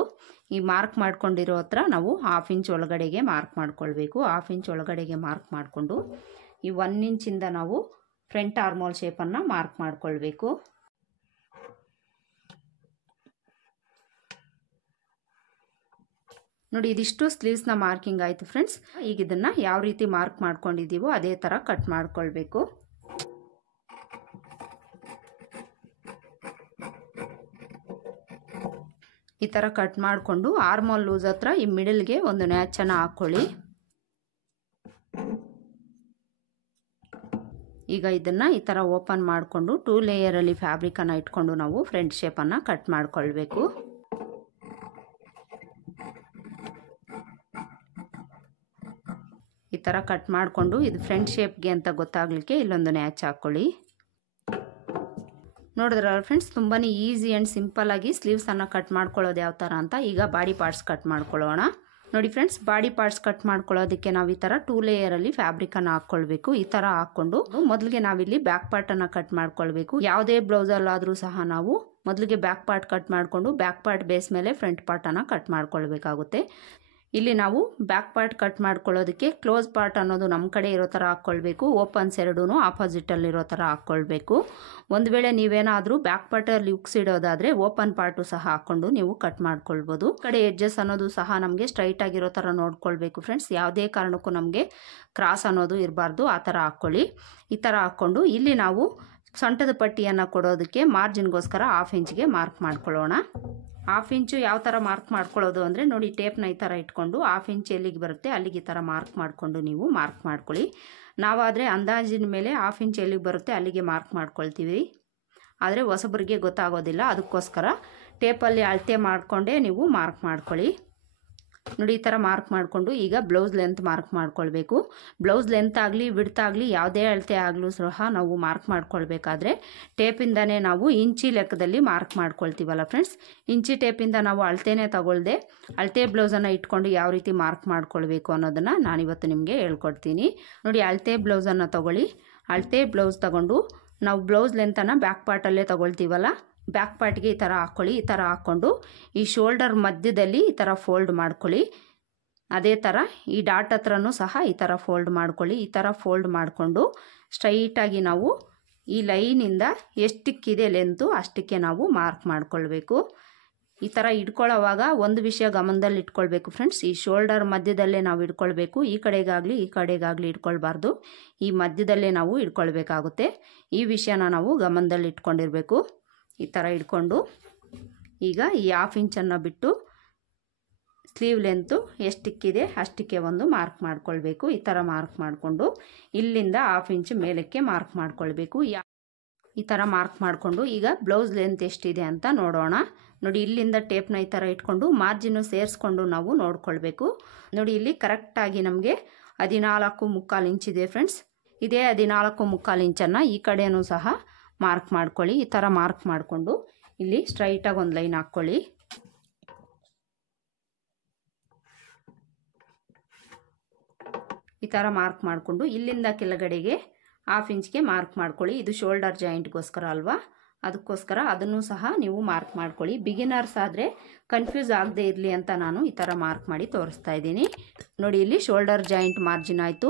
ಈ ಮಾರ್ಕ್ ಮಾಡ್ಕೊಂಡಿರೋ ಹತ್ರ ನಾವು 1/2 ಇಂಚ್ ಒಳಗಡೆಗೆ ಮಾರ್ಕ್ ಮಾಡ್ಕೊಳ್ಬೇಕು. 1/2 ಇಂಚ್ ಒಳಗಡೆಗೆ ಮಾರ್ಕ್ ಮಾಡಿಕೊಂಡು ಈ 1 ಇಂಚಿಂದ ನಾವು ಫ್ರಂಟ್ ಆರ್ಮೋಲ್ ಶೇಪನ್ನು ಮಾರ್ಕ್ ಮಾಡ್ಕೊಳ್ಬೇಕು. ನೋಡಿ, ಇದಿಷ್ಟು ಸ್ಲೀವ್ಸ್ನ ಮಾರ್ಕಿಂಗ್ ಆಯಿತು ಫ್ರೆಂಡ್ಸ್. ಈಗ ಇದನ್ನು ಯಾವ ರೀತಿ ಮಾರ್ಕ್ ಮಾಡ್ಕೊಂಡಿದ್ದೀವೋ ಅದೇ ಥರ ಕಟ್ ಮಾಡ್ಕೊಳ್ಬೇಕು. ಈ ಥರ ಕಟ್ ಮಾಡಿಕೊಂಡು ಆರ್ಮೋಲ್ ಲೂಸ್ ಹತ್ರ ಈ ಮಿಡಲ್ಗೆ ಒಂದು ನ್ಯಾಚನ್ನು ಹಾಕ್ಕೊಳ್ಳಿ. ಈಗ ಇದನ್ನು ಈ ಥರ ಓಪನ್ ಮಾಡಿಕೊಂಡು 2 ಲೇಯರಲ್ಲಿ ಫ್ಯಾಬ್ರಿಕನ್ನು ಇಟ್ಕೊಂಡು ನಾವು ಫ್ರಂಟ್ ಶೇಪನ್ನು ಕಟ್ ಮಾಡ್ಕೊಳ್ಬೇಕು. ಈ ಥರ ಕಟ್ ಮಾಡಿಕೊಂಡು ಇದು ಫ್ರಂಟ್ ಶೇಪ್ಗೆ ಅಂತ ಗೊತ್ತಾಗಲಿಕ್ಕೆ ಇಲ್ಲೊಂದು ನ್ಯಾಚ್ ಹಾಕ್ಕೊಳ್ಳಿ. ನೋಡಿದ್ರಲ್ಲ ಫ್ರೆಂಡ್ಸ್, ತುಂಬಾ ಈಸಿ ಆ್ಯಂಡ್ ಸಿಂಪಲ್ಲಾಗಿ ಸ್ಲೀವ್ಸನ್ನು ಕಟ್ ಮಾಡ್ಕೊಳ್ಳೋದು ಯಾವ ಥರ ಅಂತ. ಈಗ ಬಾಡಿ ಪಾರ್ಟ್ಸ್ ಕಟ್ ಮಾಡ್ಕೊಳ್ಳೋಣ. ನೋಡಿ ಫ್ರೆಂಡ್ಸ್, ಬಾಡಿ ಪಾರ್ಟ್ಸ್ ಕಟ್ ಮಾಡ್ಕೊಳ್ಳೋದಕ್ಕೆ ನಾವು ಈ ಥರ 2 ಲೇಯರಲ್ಲಿ ಫ್ಯಾಬ್ರಿಕನ್ನು ಹಾಕ್ಕೊಳ್ಬೇಕು. ಈ ಥರ ಹಾಕ್ಕೊಂಡು ಮೊದಲಿಗೆ ನಾವಿಲ್ಲಿ ಬ್ಯಾಕ್ ಪಾರ್ಟನ್ನು ಕಟ್ ಮಾಡ್ಕೊಳ್ಬೇಕು. ಯಾವುದೇ ಬ್ಲೌಸಲ್ಲಾದರೂ ಸಹ ನಾವು ಮೊದಲಿಗೆ ಬ್ಯಾಕ್ ಪಾರ್ಟ್ ಕಟ್ ಮಾಡಿಕೊಂಡು ಬ್ಯಾಕ್ ಪಾರ್ಟ್ ಬೇಸ್ ಮೇಲೆ ಫ್ರಂಟ್ ಪಾರ್ಟನ್ನು ಕಟ್ ಮಾಡ್ಕೊಳ್ಬೇಕಾಗುತ್ತೆ. ಇಲ್ಲಿ ನಾವು ಬ್ಯಾಕ್ ಪಾರ್ಟ್ ಕಟ್ ಮಾಡ್ಕೊಳ್ಳೋದಕ್ಕೆ ಕ್ಲೋಸ್ ಪಾರ್ಟ್ ಅನ್ನೋದು ನಮ್ಮ ಕಡೆ ಇರೋ ಥರ ಹಾಕ್ಕೊಳ್ಬೇಕು. ಓಪನ್ಸ್ ಎರಡೂ ಆಪೋಸಿಟಲ್ಲಿರೋ ಥರ ಹಾಕ್ಕೊಳ್ಬೇಕು. ಒಂದು ವೇಳೆ ನೀವೇನಾದರೂ ಬ್ಯಾಕ್ ಪಾರ್ಟಲ್ಲಿ ಉಕ್ಸಿಡೋದಾದರೆ ಓಪನ್ ಪಾರ್ಟು ಸಹ ಹಾಕ್ಕೊಂಡು ನೀವು ಕಟ್ ಮಾಡ್ಕೊಳ್ಬೋದು. ಕಡೆ ಎಡ್ಜಸ್ ಅನ್ನೋದು ಸಹ ನಮಗೆ ಸ್ಟ್ರೈಟ್ ಆಗಿರೋ ಥರ ನೋಡ್ಕೊಳ್ಬೇಕು ಫ್ರೆಂಡ್ಸ್. ಯಾವುದೇ ಕಾರಣಕ್ಕೂ ನಮಗೆ ಕ್ರಾಸ್ ಅನ್ನೋದು ಇರಬಾರ್ದು. ಆ ಥರ ಹಾಕ್ಕೊಳ್ಳಿ. ಈ ಥರ ಹಾಕ್ಕೊಂಡು ಇಲ್ಲಿ ನಾವು ಸೊಂಟದ ಪಟ್ಟಿಯನ್ನು ಕೊಡೋದಕ್ಕೆ ಮಾರ್ಜಿನ್ಗೋಸ್ಕರ 1/2 ಇಂಚ್ಗೆ ಮಾರ್ಕ್ ಮಾಡ್ಕೊಳ್ಳೋಣ. 1/2 ಇಂಚು ಯಾವ ಥರ ಮಾರ್ಕ್ ಮಾಡ್ಕೊಳ್ಳೋದು ಅಂದರೆ ನೋಡಿ, ಟೇಪ್ನ ಈ ಥರ ಇಟ್ಕೊಂಡು 1/2 ಇಂಚ್ ಎಲ್ಲಿಗೆ ಬರುತ್ತೆ ಅಲ್ಲಿಗೆ ಈ ಥರ ಮಾರ್ಕ್ ಮಾಡಿಕೊಂಡು ನೀವು ಮಾರ್ಕ್ ಮಾಡ್ಕೊಳ್ಳಿ. ನಾವಾದರೆ ಅಂದಾಜಿನ ಮೇಲೆ 1/2 ಇಂಚ್ ಎಲ್ಲಿಗೆ ಬರುತ್ತೆ ಅಲ್ಲಿಗೆ ಮಾರ್ಕ್ ಮಾಡ್ಕೊಳ್ತೀವಿ. ಆದರೆ ಹೊಸಬರಿಗೆ ಗೊತ್ತಾಗೋದಿಲ್ಲ. ಅದಕ್ಕೋಸ್ಕರ ಟೇಪಲ್ಲಿ ಅಳತೆ ಮಾಡಿಕೊಂಡೇ ನೀವು ಮಾರ್ಕ್ ಮಾಡ್ಕೊಳ್ಳಿ. ನೋಡಿ, ಈ ಥರ ಮಾರ್ಕ್ ಮಾಡಿಕೊಂಡು ಈಗ ಬ್ಲೌಸ್ ಲೆಂತ್ ಮಾರ್ಕ್ ಮಾಡ್ಕೊಳ್ಬೇಕು. ಬ್ಲೌಸ್ ಲೆಂತ್ ಆಗಲಿ ವಿಡ್ತ್ ಆಗಲಿ ಯಾವುದೇ ಅಳತೆ ಆಗಲೂ ಸಹ ನಾವು ಮಾರ್ಕ್ ಮಾಡ್ಕೊಳ್ಬೇಕಾದ್ರೆ ಟೇಪಿಂದನೇ ನಾವು ಇಂಚಿ ಲೆಕ್ಕದಲ್ಲಿ ಮಾರ್ಕ್ ಮಾಡ್ಕೊಳ್ತೀವಲ್ಲ ಫ್ರೆಂಡ್ಸ್. ಇಂಚಿ ಟೇಪಿಂದ ನಾವು ಅಳತೆನೇ ತಗೊಳ್ಳದೆ ಅಳತೆ ಬ್ಲೌಸನ್ನು ಇಟ್ಕೊಂಡು ಯಾವ ರೀತಿ ಮಾರ್ಕ್ ಮಾಡ್ಕೊಳ್ಬೇಕು ಅನ್ನೋದನ್ನು ನಾನಿವತ್ತು ನಿಮಗೆ ಹೇಳ್ಕೊಡ್ತೀನಿ. ನೋಡಿ, ಅಳತೆ ಬ್ಲೌಸನ್ನು ತಗೊಳ್ಳಿ. ಅಳತೆ ಬ್ಲೌಸ್ ತಗೊಂಡು ನಾವು ಬ್ಲೌಸ್ ಲೆಂತನ್ನು ಬ್ಯಾಕ್ ಪಾರ್ಟಲ್ಲೇ ತಗೊಳ್ತೀವಲ್ಲ, ಬ್ಯಾಕ್ ಪಾರ್ಟ್ಗೆ ಈ ಥರ ಹಾಕ್ಕೊಳ್ಳಿ. ಈ ಥರ ಹಾಕ್ಕೊಂಡು ಈ ಶೋಲ್ಡರ್ ಮಧ್ಯದಲ್ಲಿ ಈ ಥರ ಫೋಲ್ಡ್ ಮಾಡ್ಕೊಳ್ಳಿ. ಅದೇ ಥರ ಈ ಡಾಟ್ ಹತ್ರನೂ ಸಹ ಈ ಥರ ಫೋಲ್ಡ್ ಮಾಡ್ಕೊಳ್ಳಿ. ಈ ಥರ ಫೋಲ್ಡ್ ಮಾಡಿಕೊಂಡು ಸ್ಟ್ರೈಟಾಗಿ ನಾವು ಈ ಲೈನಿಂದ ಎಷ್ಟಕ್ಕಿದೆ ಲೆಂತು ಅಷ್ಟಕ್ಕೆ ನಾವು ಮಾರ್ಕ್ ಮಾಡ್ಕೊಳ್ಬೇಕು. ಈ ಥರ ಇಟ್ಕೊಳ್ಳೋವಾಗ ಒಂದು ವಿಷಯ ಗಮನದಲ್ಲಿ ಇಟ್ಕೊಳ್ಬೇಕು ಫ್ರೆಂಡ್ಸ್, ಈ ಶೋಲ್ಡರ್ ಮಧ್ಯದಲ್ಲೇ ನಾವು ಇಟ್ಕೊಳ್ಬೇಕು. ಈ ಕಡೆಗಾಗಲಿ ಇಟ್ಕೊಳ್ಬಾರ್ದು, ಈ ಮಧ್ಯದಲ್ಲೇ ನಾವು ಇಟ್ಕೊಳ್ಬೇಕಾಗುತ್ತೆ. ಈ ವಿಷಯನ ನಾವು ಗಮನದಲ್ಲಿ ಇಟ್ಕೊಂಡಿರಬೇಕು. ಈ ಥರ ಇಟ್ಕೊಂಡು ಈಗ ಈ 1/2 ಇಂಚನ್ನು ಬಿಟ್ಟು ಸ್ಲೀವ್ ಲೆಂತು ಎಷ್ಟಕ್ಕಿದೆ ಅಷ್ಟಕ್ಕೆ ಒಂದು ಮಾರ್ಕ್ ಮಾಡ್ಕೊಳ್ಬೇಕು. ಈ ಥರ ಮಾರ್ಕ್ ಮಾಡಿಕೊಂಡು ಇಲ್ಲಿಂದ 1/2 ಇಂಚ್ ಮೇಲಕ್ಕೆ ಮಾರ್ಕ್ ಮಾಡ್ಕೊಳ್ಬೇಕು. ಈ ಥರ ಮಾರ್ಕ್ ಮಾಡಿಕೊಂಡು ಈಗ ಬ್ಲೌಸ್ ಲೆಂತ್ ಎಷ್ಟಿದೆ ಅಂತ ನೋಡೋಣ. ನೋಡಿ, ಇಲ್ಲಿಂದ ಟೇಪ್ನ ಈ ಥರ ಇಟ್ಕೊಂಡು ಮಾರ್ಜಿನ್ನು ಸೇರಿಸ್ಕೊಂಡು ನಾವು ನೋಡ್ಕೊಳ್ಬೇಕು. ನೋಡಿ, ಇಲ್ಲಿ ಕರೆಕ್ಟಾಗಿ ನಮಗೆ 14.25 ಇಂಚಿದೆ ಫ್ರೆಂಡ್ಸ್. ಇದೇ 14.25 ಇಂಚನ್ನು ಈ ಕಡೆಯೂ ಸಹ ಮಾರ್ಕ್ ಮಾಡ್ಕೊಳ್ಳಿ. ಈ ಥರ ಮಾರ್ಕ್ ಮಾಡಿಕೊಂಡು ಇಲ್ಲಿ ಸ್ಟ್ರೈಟಾಗಿ ಒಂದು ಲೈನ್ ಹಾಕ್ಕೊಳ್ಳಿ. ಈ ಥರ ಮಾರ್ಕ್ ಮಾಡಿಕೊಂಡು ಇಲ್ಲಿಂದ ಕೆಳಗಡೆಗೆ 1/2 ಇಂಚ್ಗೆ ಮಾರ್ಕ್ ಮಾಡ್ಕೊಳ್ಳಿ. ಇದು ಶೋಲ್ಡರ್ ಜಾಯಿಂಟ್ಗೋಸ್ಕರ ಅಲ್ವಾ, ಅದಕ್ಕೋಸ್ಕರ ಅದನ್ನು ಸಹ ನೀವು ಮಾರ್ಕ್ ಮಾಡ್ಕೊಳ್ಳಿ. ಬಿಗಿನರ್ಸ್ ಆದರೆ ಕನ್ಫ್ಯೂಸ್ ಆಗದೆ ಇರಲಿ ಅಂತ ನಾನು ಈ ಥರ ಮಾರ್ಕ್ ಮಾಡಿ ತೋರಿಸ್ತಾ ಇದ್ದೀನಿ. ನೋಡಿ, ಇಲ್ಲಿ ಶೋಲ್ಡರ್ ಜಾಯಿಂಟ್ ಮಾರ್ಜಿನ್ ಆಯಿತು.